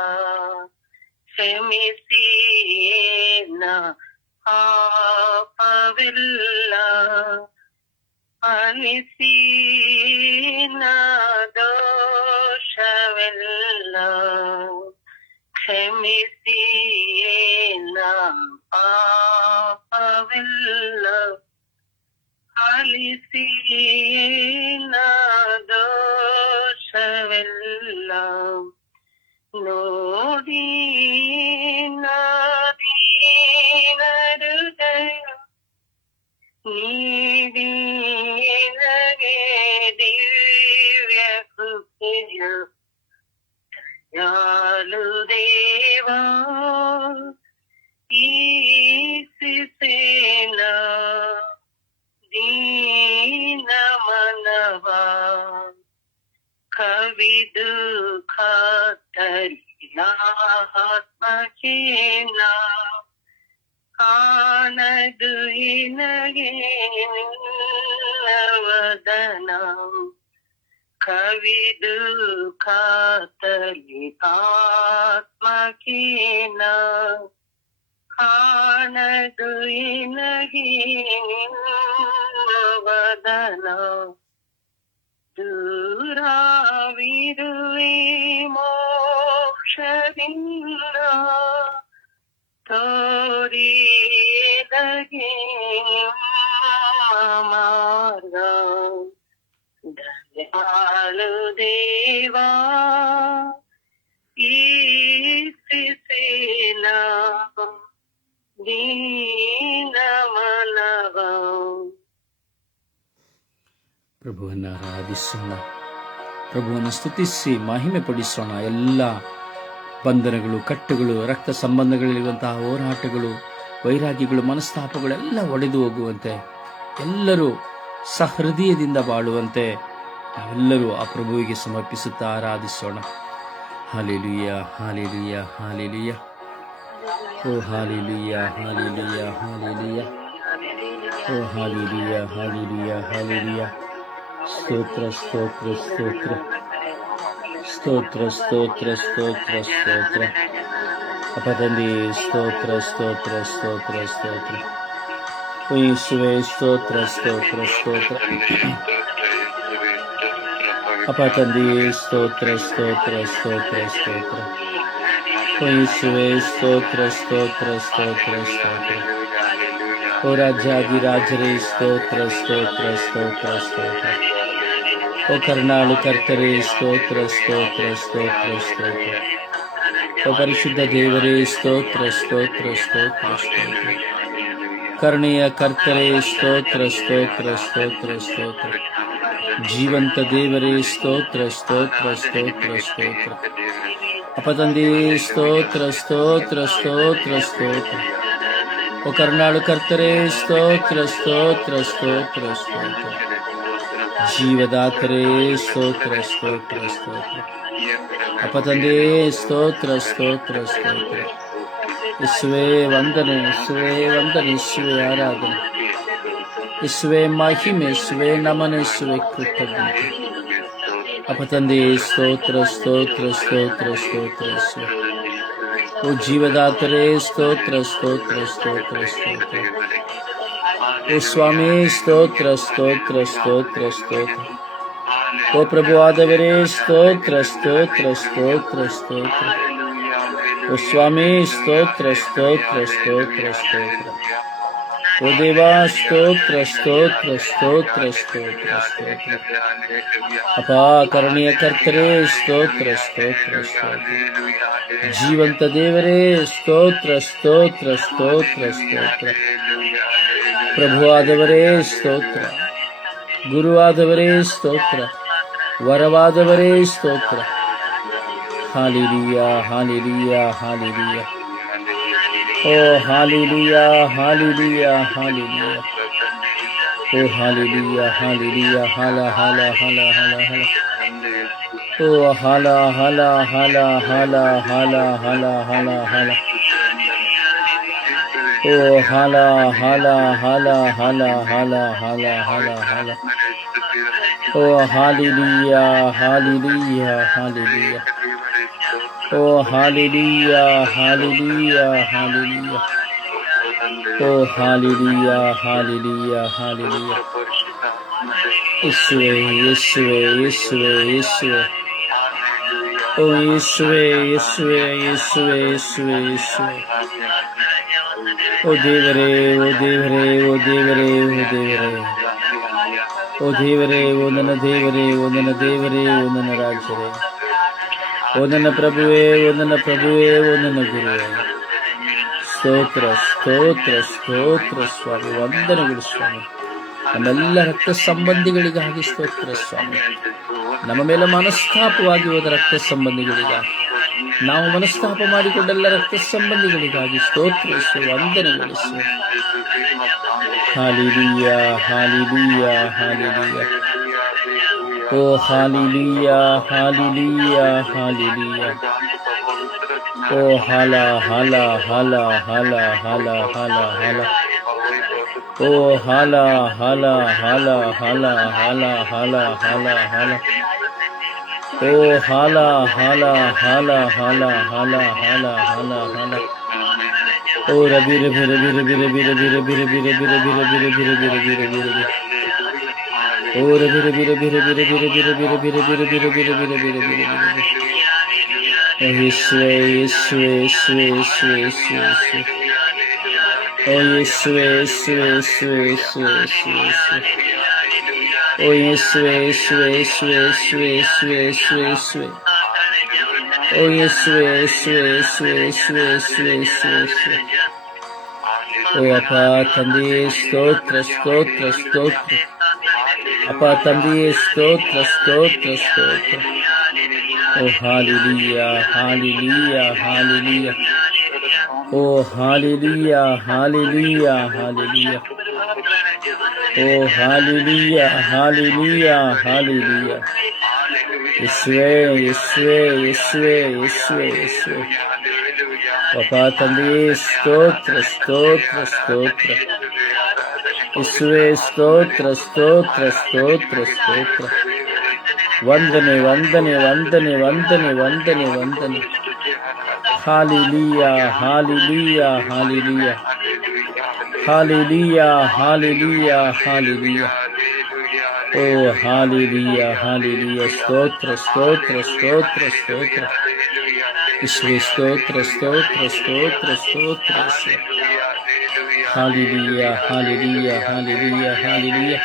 ಕ್ಷಮಿಸೇನ ಪಾಪವಿಲ್ಲ, ಆಲಿಸಿ ನಾ ದೋಷವೆಲ್ಲ ಕ್ಷಮಿಸಿ ನಾ ಪಾಪವೆಲ್ಲ ಆಲಿಸಿ ನಾ ದೋಷವೆಲ್ಲ ನೋಡಿ ನಾದೀನ ಹೃದಯ ನೀಡಿ ನನಗೆ ದಿವ್ಯ ಕೃಪೆಯ ಯಾಲು ದೇವಾ ಈಸಿಸೇನ ದೀನ ಮನವ ಕವಿದು ಖಾತರಿಯಾತ್ಮಕೇನ ಕಾಣದು ನಿನಗೆ ನಿನ್ನವದನ ಕವಿದು ಖಾತರಿ ಆತ್ಮಕೇನ ಕಾಣದು ನಿನಗೆ ನಿನ್ನವದನ ದೂರಾವಿರುವೆ ಮೋಕ್ಷದಿಂದ ತೋರಿದಗೆ ಮಾರ್ಗ ದಯಾಳು ದೇವಾ ಈಸಿಸೇನ ದೀನ ಮನವ. ಪ್ರಭುವನ್ನು ಆರಾಧಿಸೋಣ, ಪ್ರಭುವನ್ನು ಸ್ತುತಿಸಿ ಮಹಿಮೆ ಪಡಿಸೋಣ. ಎಲ್ಲ ಬಂಧನಗಳು, ಕಟ್ಟುಗಳು, ರಕ್ತ ಸಂಬಂಧಗಳಲ್ಲಿರುವಂತಹ ಹೋರಾಟಗಳು, ವೈರಾಗ್ಯಗಳು, ಮನಸ್ತಾಪಗಳೆಲ್ಲ ಒಡೆದು ಹೋಗುವಂತೆ, ಎಲ್ಲರೂ ಸಹೃದಯದಿಂದ ಬಾಳುವಂತೆ ನಾವೆಲ್ಲರೂ ಆ ಪ್ರಭುವಿಗೆ ಸಮರ್ಪಿಸುತ್ತಾ ಆರಾಧಿಸೋಣ. Hallelujah, hallelujah, hallelujah. ಓ ಹಾಲೆಲೂಯ, ಹಾಲೆಲೂಯ, ಹಾಲೆಲೂಯ. ಓ ಹಾಲೆಲೂಯ, ಹಾಲೆಲೂಯ, ಹಾಲೆಲೂಯ. ಸ್ತೋತ್ರ, ಸ್ತೋತ್ರ, ಸ್ತೋತ್ರ, ಸ್ತೋತ್ರ, ಸ್ತೋತ್ರ, ಸ್ತೋತ್ರ, ಸ್ತೋತ್ರ. ಅಪ್ಪ ತಂದೆ, ಸ್ತೋತ್ರ, ಸ್ತೋತ್ರ, ಸ್ತೋತ್ರ, ಸ್ತೋತ್ರ. ಓ ಯೇಸುವೇ, ಸ್ತೋತ್ರ, ಸ್ತೋತ್ರ, ಸ್ತೋತ್ರ. ಅಪ್ಪ ತಂದೆ, ಸ್ತೋತ್ರ, ಸ್ತೋತ್ರ, ಸ್ತೋತ್ರ, ಸ್ತೋತ್ರ. ಓ ಯೇಸುವೇ, ಸ್ತೋತ್ರ, ಸ್ತೋತ್ರ, ಸ್ತೋತ್ರ, ಸ್ತೋತ್ರ. ಓ ರಾಜಾಧಿರಾಜರೇ, ಸ್ತೋತ್ರ, ಸ್ತೋತ್ರ, ಸ್ತೋತ್ರ, ಸ್ತೋತ್ರ. ಓ ಕರುಣಾಳು ಕರ್ತರೇ, ಸ್ತೋತ್ರ, ಸ್ತೋತ್ರ, ಸ್ತೋತ್ರ, ಸ್ತೋತ್ರ. ಓ ಪರಿಶುದ್ಧ ದೇವರೇ, ಸ್ತೋತ್ರ, ಸ್ತೋತ್ರ, ಸ್ತೋತ್ರ, ಸ್ತೋತ್ರ. ಕರುಣೆಯ ಕರ್ತರೇ, ಸ್ತೋತ್ರ, ಸ್ತೋತ್ರ, ಸ್ತೋತ್ರ, ಸ್ತೋತ್ರ. ಜೀವಂತ ದೇವರೇ, ಸ್ತೋತ್ರ, ಸ್ತೋತ್ರ, ಸ್ತೋತ್ರ, ಸ್ತೋತ್ರ. ಅಪ್ಪ ತಂದೆ, ಸ್ತೋತ್ರ, ಸ್ತೋತ್ರ, ಸ್ತೋತ್ರ, ಸ್ತೋತ್ರ. ಓ ಕರುಣಾಳು ಕರ್ತರೇ, ಸ್ತೋತ್ರ, ಸ್ತೋತ್ರ, ಸ್ತೋತ್ರ, ಸ್ತೋತ್ರ. ಜೀವದಾತರೇ, ಸ್ತೋತ್ರ, ಸ್ತೋತ್ರ, ಸ್ತೋತ್ರ. ಅಪ್ಪ ತಂದೆ, ಸ್ತೋತ್ರ, ಸ್ತೋತ್ರ, ಸ್ತೋತ್ರ. ಯೇಸುವೇ ವಂದನೆ, ಯೇಸುವೇ ವಂದನೆ, ಯೇಸುವೇ ಆರಾಧನೆ, ಯೇಸುವೇ ಮಹಿಮೆ, ಯೇಸುವೇ ನಮನ, ಯೇಸುವೇ ಕೃತಜ್ಞತೆ. ಅಪ್ಪ ತಂದೆ, ಸ್ತೋತ್ರ, ಸ್ತೋತ್ರ, ಸ್ತೋತ್ರ, ಸ್ತೋತ್ರ, ಯೇಸುವೇ. ಓ ಜೀವದಾತರೇ, ಸ್ತೋತ್ರ, ಸ್ತೋತ್ರ, ಸ್ತೋತ್ರ, ಸ್ತೋತ್ರ. ಓ ಸ್ವಾಮಿ, ಸ್ತೋತ್ರ, ಸ್ತೋತ್ರ, ಸ್ತೋತ್ರ, ಸ್ತೋತ್ರ. ಓ ಪ್ರಭುವಾದವರೇ, ಸ್ತೋತ್ರ, ಸ್ತೋತ್ರ, ಸ್ತೋತ್ರ, ಸ್ತೋತ್ರ. ಓ ಸ್ವಾಮಿ, ಸ್ತೋತ್ರ, ಸ್ತೋತ್ರ, ಸ್ತೋತ್ರ, ಸ್ತೋತ್ರ. ಓ ದೇವಾ, ಸ್ತೋತ್ರ, ಸ್ತೋತ್ರ, ಸ್ತೋತ್ರ, ಸ್ತೋತ್ರ, ಸ್ತೋತ್ರ. ಅಪ್ಪ ಕರುಣೆಯ ಕರ್ತರೇ, ಸ್ತೋತ್ರ, ಸ್ತೋತ್ರ, ಸ್ತೋತ್ರ. ಜೀವಂತ ದೇವರೇ, ಸ್ತೋತ್ರ, ಸ್ತೋತ್ರ, ಸ್ತೋತ್ರ, ಸ್ತೋತ್ರ. ಪ್ರಭುವಾದವರೇ, ಸ್ತೋತ್ರ. ಗುರುವಾದವರೇ, ಸ್ತೋತ್ರ. ವರವಾದವರೇ, ಸ್ತೋತ್ರ. Hallelujah, hallelujah, hallelujah. ಓ ಹಾಲೆಲೂಯ, ಹಾಲೆಲೂಯ, ಹಾಲೆಲೂಯ. ಓ ಹಾಲೆಲೂಯ, ಹಾಲೆಲೂಯ. ಹಾಲ, ಹಾಲ, ಹಾಲ, ಹಾಲ, ಹಾಲ. ಓ ಹಾಲ, ಹಾಲ, ಹಾಲ, ಹಾಲ, ಹಾಲ, ಹಾಲ, ಹಾಲ, ಹಾಲ. ಓ ಹಾಲ, ಹಾಲ, ಹಾಲ, ಹಾಲ, ಹಾಲ, ಹಾಲ, ಹಾಲ, ಹಾಲ. ಓ ಹಾಲೆಲೂಯ, ಹಾಲೆಲೂಯ, ಹಾಲೆಲೂಯ. ಓ ಹಾಲೆಲೂಯ, ಹಾಲೆಲೂಯ, ಹಾಲೆಲೂಯ. ಓ ಹಾಲೆಲೂಯ, ಹಾಲೆಲೂಯ, ಹಾಲೆಲೂಯ. ಯೇಸುವೆ ಯೇಸುವೆ ಯೇಸುವೆ ಯೇಸುವೆ ಓ ಯೇಸುವೆ ಯೇಸುವೆ ಯೇಸುವೆ ಯೇಸುವೆ ಯೇಸುವೆ ಓ ದೇವರೇ ಓ ದೇವರೇ ಓ ದೇವರೇ ಓ ದೇವರೇ ಓ ದೇವರೇ ಓ ನನ್ನ ದೇವರೇ ಓ ನನ್ನ ದೇವರೇ ಓ ನನ್ನ ರಾಜರೇ ಓ ನನ್ನ ಪ್ರಭುವೇ ಓ ನನ್ನ ಪ್ರಭುವೇ ಓ ನನ್ನ ಗುರುವೇ ಸ್ತೋತ್ರ ಸ್ತೋತ್ರ ಸ್ತೋತ್ರ ಸ್ವಾಮಿ. ವಂದನೆಗಳು ಸ್ವಾಮಿ. ನಮ್ಮೆಲ್ಲ ರಕ್ತ ಸಂಬಂಧಿಗಳಿಗಾಗಿ ಸ್ತೋತ್ರ ಸ್ವಾಮಿ. ನಮ್ಮ ಮೇಲೆ ಮನಸ್ತಾಪವಾಗಿ ಹೋದ ರಕ್ತ ಸಂಬಂಧಿಗಳಿಗಾಗಿ, ನಾವು ಮನಸ್ತಾಪ ಮಾಡಿಕೊಂಡೆಲ್ಲ ರಕ್ತ ಸಂಬಂಧಿಗಳಿಗಾಗಿ ಸ್ತೋತ್ರ ವಂದನೆಗಳು. ಹಾಲೆಲೂಯಾ ಹಾಲೆಲೂಯಾ ಹಾಲೆಲೂಯಾ ಓ ಹಾಲೆಲೂಯಾ ಹಾಲೆಲೂಯಾ ಹಾಲೆಲೂಯಾ ಓ ಹಾಲ ಹಾಲ ಹಾಲ ಹಾಲ ಹಾಲ ಹಾಲ ಹಾಲ ಓ ಹಾಲ ಹಾಲ ಹಾಲ ಹಾಲ ಹಾಲ ಹಾಲ ಹಾಲ ಹಾಲ ಓ ಹಾಲ ಹಾಲ ಹಾಲ ಹಾಲ ಹಾಲ ಹಾಲ ಹಾಲ ಹಾಲ ಓ ರಬಿ ರಬಿ ರಬಿ ರಬಿ ರಬಿ ರಬಿ ರಬಿ ರಬಿ ರಬಿ ರಬಿ ರಬಿ ರಬಿ ರಬಿ ರಬಿ ರಬಿ ರಬಿ ಓ ರಬಿ ರಬಿ ರಬಿ ರಬಿ ರಬಿ ರಬಿ ರಬಿ ರಬಿ ರಬಿ ರಬಿ ರಬಿ ರಬಿ ರಬಿ ರಬಿ ರಬಿ ಓ ಯೇಸುವೆ ಯೇಸುವೆ ಯೇಸುವೆ ಯೇಸುವೆ ಯೇಸುವೆ ಯೇಸುವೆ ಓ ಯೇಸುವೆ ಯೇಸುವೆ ಯೇಸುವೆ ಯೇಸುವೆ ಯೇಸುವೆ ಯೇಸುವೆ ಓ ಯೇಸುವೆ ಯೇಸುವೆ ಯೇಸುವೆ ಯೇಸುವೆ ಯೇಸುವೆ ಯೇಸುವೆ ಯೇಸುವೆ ಓ ಯೇಸುವೆ ಯೇಸುವೆ ಯೇಸುವೆ ಯೇಸುವೆ ಯೇಸುವೆ ಯೇಸುವೆ ಯೇಸುವೆ ಓ ಅಪ್ಪ ತಂದೆಯೇ ಸ್ತೋತ್ರ ಸ್ತೋತ್ರ ಸ್ತೋತ್ರ. ಅಪ್ಪ ತಂದೆಯೇ ಸ್ತೋತ್ರ ಸ್ತೋತ್ರ ಸ್ತೋತ್ರ. ಓ ಹಾಲೆಲೂಯಾ ಹಾಲೆಲೂಯಾ ಹಾಲೆಲೂಯಾ ಓ ಹಾಲೆಲೂಯಾ ಹಾಲೆಲೂಯಾ ಹಾಲೆಲೂಯಾ ಓ ಹಾಲೆಲೂಯಾ ಹಾಲೆಲೂಯಾ ಹಾಲೆಲೂಯಾ ಯೇಸುವೇ ಯೇಸುವೇ ಯೇಸುವೇ ಯೇಸುವೇ ಯೇಸುವೇ. ಅಪ್ಪ ತಂದೆಯೇ ಸ್ತೋತ್ರ ಸ್ತೋತ್ರ ಸ್ತೋತ್ರ. ಯೇಸುವೇ ಸ್ತೋತ್ರ ಸ್ತೋತ್ರ ಸ್ತೋತ್ರ ಸ್ತೋತ್ರ. ವಂದನೆ ವಂದನೆ ವಂದನೆ ವಂದನೆ ವಂದನೆ ವಂದನೆ. Hallelujah hallelujah hallelujah hallelujah hallelujah hallelujah ಓ ಹಾಲೆಲೂಯಾ ಹಾಲೆಲೂಯಾ. ಸ್ತೋತ್ರ ಸ್ತೋತ್ರ ಸ್ತೋತ್ರ ಸ್ತೋತ್ರ. ಯೇಸುವೇ ಸ್ತೋತ್ರ ಸ್ತೋತ್ರ ಸ್ತೋತ್ರ ಸ್ತೋತ್ರ. Hallelujah hallelujah hallelujah hallelujah.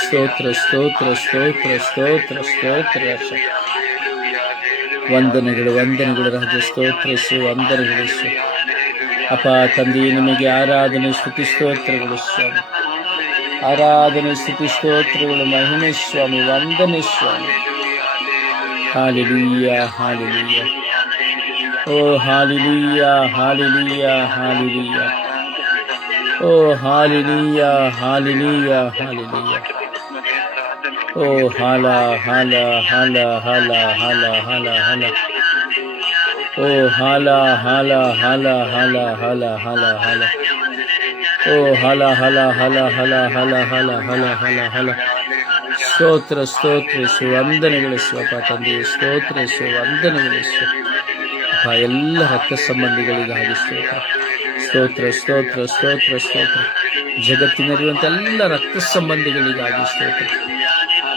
ಸ್ತೋತ್ರ ಸ್ತೋತ್ರ ಸ್ತೋತ್ರ ಸ್ತೋತ್ರ ಸ್ತೋತ್ರ. ವಂದನೆಗಳು ವಂದನೆಗಳು ರಾಜ ಸ್ತೋತ್ರ ವಂದನೆಗಳು. ಅಪ್ಪ ತಂದೆಯೇ ನಿಮಗೆ ಆರಾಧನೆ ಸ್ತುತಿ ಸ್ತೋತ್ರಗಳು ಸ್ವಾಮಿ. ಆರಾಧನೆ ಸ್ತುತಿ ಸ್ತೋತ್ರಗಳು ಮಹಿಮೆ ಸ್ವಾಮಿ. ವಂದನೆ ಸ್ವಾಮಿ. ಹಾಲೆಲೂಯಾ ಹಾಲೆಲೂಯಾ ಓ ಹಾಲೆಲೂಯಾ ಹಾಲೆಲೂಯಾ ಹಾಲೆಲೂಯಾ ಓ ಹಾಲೆಲೂಯಾ ಹಾಲೆಲೂಯಾ ಹಾಲೆಲೂಯಾ ಓ ಹಾಲ ಹಾಲ ಹಾಲ ಹಾಲ ಹಾಲ ಹಾಲ ಹಾಲ ಓ ಹಾಲ ಹಾಲ ಹಾಲ ಹಾಲ ಹಾಲ ಹಾಲ ಹಾಲ ಓ ಹಾಲ ಹಾಲ ಹಾಲ ಹಾಲ ಹಾಲ ಹಾಲ ಹಾಲ ಹಾಲ ಹಾಲ. ಸ್ತೋತ್ರ ಸ್ತೋತ್ರ ವಂದನೆಗಳು ಸ್ವಪ್ಪ ತಂದೆಯೇ ಸ್ತೋತ್ರ ವಂದನೆಗಳು ಅಪ್ಪ. ಎಲ್ಲ ರಕ್ತ ಸಂಬಂಧಿಗಳಿಗಾಗಿ ಸ್ತೋತ್ರ ಸ್ತೋತ್ರ ಸ್ತೋತ್ರ ಸ್ತೋತ್ರ ಸ್ತೋತ್ರ. ಜಗತ್ತಿನಲ್ಲಿರುವಂಥ ಎಲ್ಲ ರಕ್ತ ಸಂಬಂಧಿಗಳಿಗಾಗಿ ಸ್ತೋತ್ರ.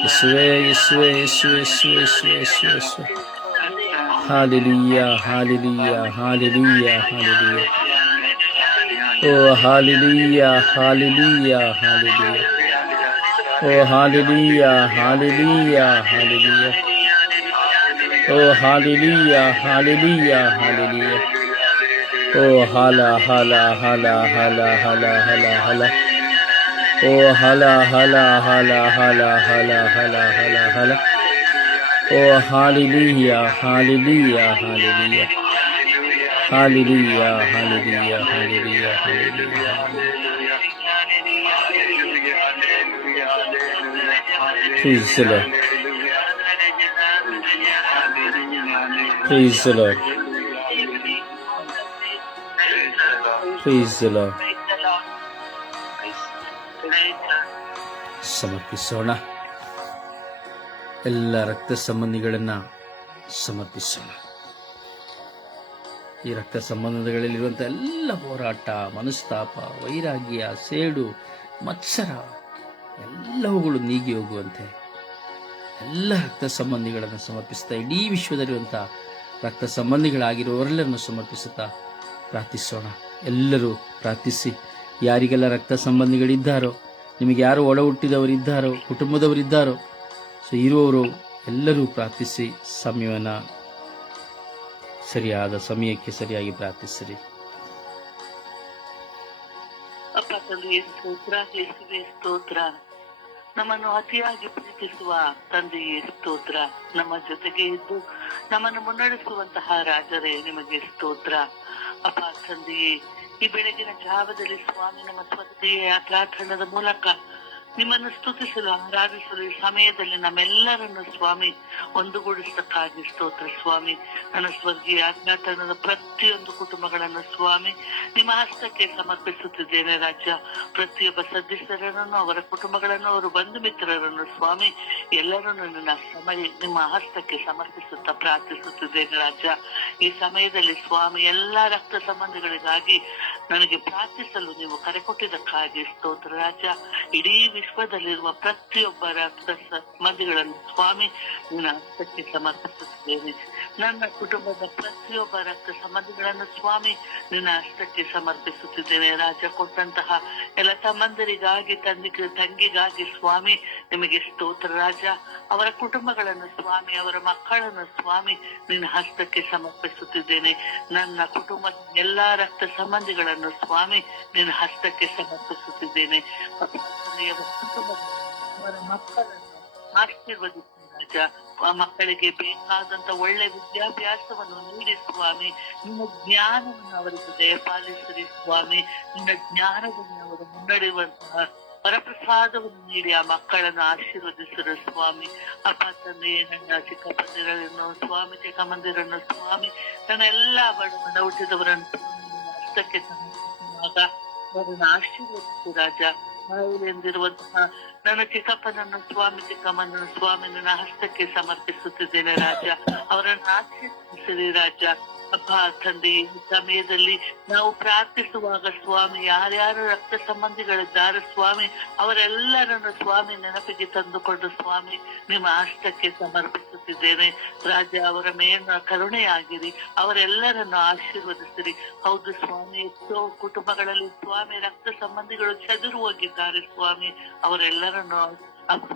ಯೇಸುವೇ ಯೇಸುವೇ ಯೇಸುವೇ ಯೇಸುವೇ ಯೇಸುವೇ ಯೇಸುವೇ ಯೇಸುವೇ. ಹಾಲೆಲೂಯಾ ಹಾಲೆಲೂಯಾ ಹಾಲೆಲೂಯಾ ಹಾಲೆಲೂಯಾ ಓ ಹಾಲೆಲೂಯಾ ಹಾಲೆಲೂಯಾ ಹಾಲೆಲೂಯಾ ಓ ಹಾಲೆಲೂಯಾ ಹಾಲೆಲೂಯಾ ಹಾಲೆಲೂಯಾ ಓ ಹಾಲೆಲೂಯಾ ಹಾಲೆಲೂಯಾ ಹಾಲೆಲೂಯಾ ಓ ಹಾಲ ಹಾಲ ಹಾಲ ಹಾಲ ಹಾಲ ಹಾಲ ಹಾಲ ಓ ಹಾಲ ಹಾಲ ಹಾಲ ಹಾಲ ಹಾಲ ಹಾಲ ಹಾಲ ಹಾಲ ಓ hallelujah hallelujah hallelujah hallelujah hallelujah hallelujah hallelujah. Praise the Lord. Praise the Lord. Praise the Lord. ಸಮರ್ಪಿಸೋಣ. ಎಲ್ಲ ರಕ್ತ ಸಂಬಂಧಿಗಳನ್ನು ಸಮರ್ಪಿಸೋಣ. ಈ ರಕ್ತ ಸಂಬಂಧಗಳಲ್ಲಿರುವಂಥ ಎಲ್ಲ ಹೋರಾಟ, ಮನಸ್ತಾಪ, ವೈರಾಗ್ಯ, ಸೇಡು, ಮತ್ಸರ ಎಲ್ಲವುಗಳು ನೀಗಿ ಹೋಗುವಂತೆ ಎಲ್ಲ ರಕ್ತ ಸಂಬಂಧಿಗಳನ್ನು ಸಮರ್ಪಿಸುತ್ತಾ, ಇಡೀ ವಿಶ್ವದಲ್ಲಿರುವಂಥ ರಕ್ತ ಸಂಬಂಧಿಗಳಾಗಿರುವವರೆಲ್ಲರನ್ನು ಸಮರ್ಪಿಸುತ್ತಾ ಪ್ರಾರ್ಥಿಸೋಣ. ಎಲ್ಲರೂ ಪ್ರಾರ್ಥಿಸಿ. ಯಾರಿಗೆಲ್ಲ ರಕ್ತ ಸಂಬಂಧಿಗಳಿದ್ದಾರೋ, ನಿಮಗೆ ಯಾರು ಒಡ ಹುಟ್ಟಿದವರಿದ್ದಾರೋ, ಕುಟುಂಬದವರಿದ್ದಾರೋ, ಇರುವವರು ಎಲ್ಲರೂ ಪ್ರಾರ್ಥಿಸಿ ಸಮಯವನ್ನು ಸರಿಯಾದ ಸಮಯಕ್ಕೆ ಸರಿಯಾಗಿ ಪ್ರಾರ್ಥಿಸಿರಿ. ಅಪ್ಪ ತಂದೆಯೇ ಸ್ತೋತ್ರ, ಯೇಸುವೇ ಸ್ತೋತ್ರ. ನಮ್ಮನ್ನು ಅತಿಯಾಗಿ ಪ್ರೀತಿಸುವ ತಂದೆಯೇ ಸ್ತೋತ್ರ. ನಮ್ಮ ಜೊತೆಗೆ ಇದ್ದು ನಮ್ಮನ್ನು ಮುನ್ನಡೆಸುವಂತಹ ರಾಜರೇ ನಿಮಗೆ ಸ್ತೋತ್ರ. ಅಪ್ಪ ತಂದೆಯೇ, ಈ ಬೆಳಗಿನ ಜಾವದಲ್ಲಿ ಸ್ವಾಮಿ ನಮ್ಮ ಸ್ವರ್ಗೀಯ ಯಾತ್ರಾರ್ಥಣದ ಮೂಲಕ ನಿಮ್ಮನ್ನು ಸ್ತುತಿಸಲು, ಆರಾಧಿಸಲು ಈ ಸಮಯದಲ್ಲಿ ನಮ್ಮೆಲ್ಲರನ್ನು ಸ್ವಾಮಿ ಒಂದುಗೂಡಿಸಕ್ಕಾಗಿ ಸ್ತೋತ್ರ ಸ್ವಾಮಿ. ನನ್ನ ಸ್ವರ್ಗೀಯ ಯಾತ್ರಾರ್ಥಣದ ಪ್ರತಿಯೊಂದು ಕುಟುಂಬಗಳನ್ನು ಸ್ವಾಮಿ ನಿಮ್ಮ ಹಸ್ತಕ್ಕೆ ಸಮರ್ಪಿಸುತ್ತಿದ್ದೇನೆ ರಾಜ್ಯ. ಪ್ರತಿಯೊಬ್ಬ ಸದಸ್ಯರನ್ನು, ಅವರ ಕುಟುಂಬಗಳನ್ನು, ಅವರ ಬಂಧು ಮಿತ್ರರನ್ನು ಸ್ವಾಮಿ ಎಲ್ಲರನ್ನು ನಿಮ್ಮ ಹಸ್ತಕ್ಕೆ ಸಮರ್ಪಿಸುತ್ತಾ ಪ್ರಾರ್ಥಿಸುತ್ತಿದ್ದೇನೆ ರಾಜ್ಯ. ಈ ಸಮಯದಲ್ಲಿ ಸ್ವಾಮಿ ಎಲ್ಲಾ ರಕ್ತ ಸಂಬಂಧಿಗಳಿಗಾಗಿ ನನಗೆ ಪ್ರಾರ್ಥಿಸಲು ನೀವು ಕರೆಕೊಟ್ಟಿದ್ದಕ್ಕಾಗಿ ಸ್ತೋತ್ರ ರಾಜ್ಯ. ಇಡೀ ವಿಶ್ವದಲ್ಲಿರುವ ಪ್ರತಿಯೊಬ್ಬ ರಕ್ತ ಸಂಬಂಧಿಗಳನ್ನು ಸ್ವಾಮಿ ನಿನ್ನ ಹಸ್ತಕ್ಕೆ ಸಮರ್ಪಿಸುತ್ತಿದ್ದೇನೆ. ನನ್ನ ಕುಟುಂಬದ ಪ್ರತಿಯೊಬ್ಬ ರಕ್ತ ಸಂಬಂಧಿಗಳನ್ನು ಸ್ವಾಮಿ ನಿನ್ನ ಹಸ್ತಕ್ಕೆ ಸಮರ್ಪಿಸುತ್ತಿದ್ದೇನೆ ರಾಜ. ಕೊಟ್ಟಂತಹ ಎಲ್ಲ ಸಂಬಂಧರಿಗಾಗಿ, ತಂಗಿಗಾಗಿ ಸ್ವಾಮಿ ನಿಮಗೆ ಸ್ತೋತ್ರ ರಾಜ. ಅವರ ಕುಟುಂಬಗಳನ್ನು ಸ್ವಾಮಿ, ಅವರ ಮಕ್ಕಳನ್ನು ಸ್ವಾಮಿ ನಿನ್ನ ಹಸ್ತಕ್ಕೆ ಸಮರ್ಪಿಸುತ್ತಿದ್ದೇನೆ. ನನ್ನ ಕುಟುಂಬದ ಎಲ್ಲಾ ರಕ್ತ ಸಂಬಂಧಿಗಳನ್ನು ಸ್ವಾಮಿ ನಿನ್ನ ಹಸ್ತಕ್ಕೆ ಸಮರ್ಪಿಸುತ್ತಿದ್ದೇನೆ. ಅವರ ಮಕ್ಕಳನ್ನು ಆಶೀರ್ವದಿಸಿ ರಾಜ. ಆ ಮಕ್ಕಳಿಗೆ ಬೇಕಾದಂತ ಒಳ್ಳೆ ವಿದ್ಯಾಭ್ಯಾಸವನ್ನು ನೀಡಿ ಸ್ವಾಮಿ. ನಿನ್ನ ಜ್ಞಾನವನ್ನು ಅವರಿಗೆ ದಯಪಾಲಿಸಿರಿ ಸ್ವಾಮಿ. ನಿನ್ನ ಜ್ಞಾನವನ್ನು ಅವರು ಮುನ್ನಡೆಯುವಂತಹ ವರಪ್ರಸಾದವನ್ನು ನೀಡಿ ಆ ಮಕ್ಕಳನ್ನು ಆಶೀರ್ವದಿಸಿರು ಸ್ವಾಮಿ. ಅಪ್ಪ ತಂದೆಯೇ, ನನ್ನ ಚಿಕ್ಕಪ್ಪಂದಿರನ್ನು ಸ್ವಾಮಿ, ಚಿಕ್ಕಮ್ಮಂದಿರನ್ನು ಸ್ವಾಮಿ, ನನ್ನ ಎಲ್ಲಾ ಬಡ ಹುಟ್ಟಿದವರನ್ನು ಹಸ್ತಕ್ಕೆ ಸಮರ್ಪಿಸುವಾಗ ಅವರನ್ನು ಆಶೀರ್ವದಿಸಿ ರಾಜ. ಎಂದಿರುವಂತಹ ನನ್ನ ಚಿಕ್ಕಪ್ಪನನ್ನು ಸ್ವಾಮಿ, ಚಿಕ್ಕಮ್ಮನನ್ನು ಸ್ವಾಮಿ ನನ್ನ ಹಸ್ತಕ್ಕೆ ಸಮರ್ಪಿಸುತ್ತಿದ್ದೇನೆ ರಾಜ. ಅವರನ್ನು ಆಶೀರ್ವದಿಸಿರಿ ರಾಜ. ಅಪ್ಪ ತಂದೆ, ಈ ಸಮಯದಲ್ಲಿ ನಾವು ಪ್ರಾರ್ಥಿಸುವಾಗ ಸ್ವಾಮಿ ಯಾರ್ಯಾರು ರಕ್ತ ಸಂಬಂಧಿಗಳಿದ್ದಾರೆ ಸ್ವಾಮಿ ಅವರೆಲ್ಲರನ್ನು ಸ್ವಾಮಿ ನೆನಪಿಗೆ ತಂದುಕೊಂಡು ಸ್ವಾಮಿ ನಿಮ್ಮ ಹಸ್ತಕ್ಕೆ ಸಮರ್ಪಿಸುತ್ತಿದ್ದೇನೆ ರಾಜ. ಅವರ ಮೇಲಿನ ಕರುಣೆಯಾಗಿರಿ, ಅವರೆಲ್ಲರನ್ನು ಆಶೀರ್ವದಿಸಿರಿ. ಹೌದು ಸ್ವಾಮಿ, ಎಷ್ಟೋ ಕುಟುಂಬಗಳಲ್ಲಿ ಸ್ವಾಮಿ ರಕ್ತ ಸಂಬಂಧಿಗಳು ಚದುರು ಹೋಗಿದ್ದಾರೆ ಸ್ವಾಮಿ, ಅವರೆಲ್ಲರನ್ನು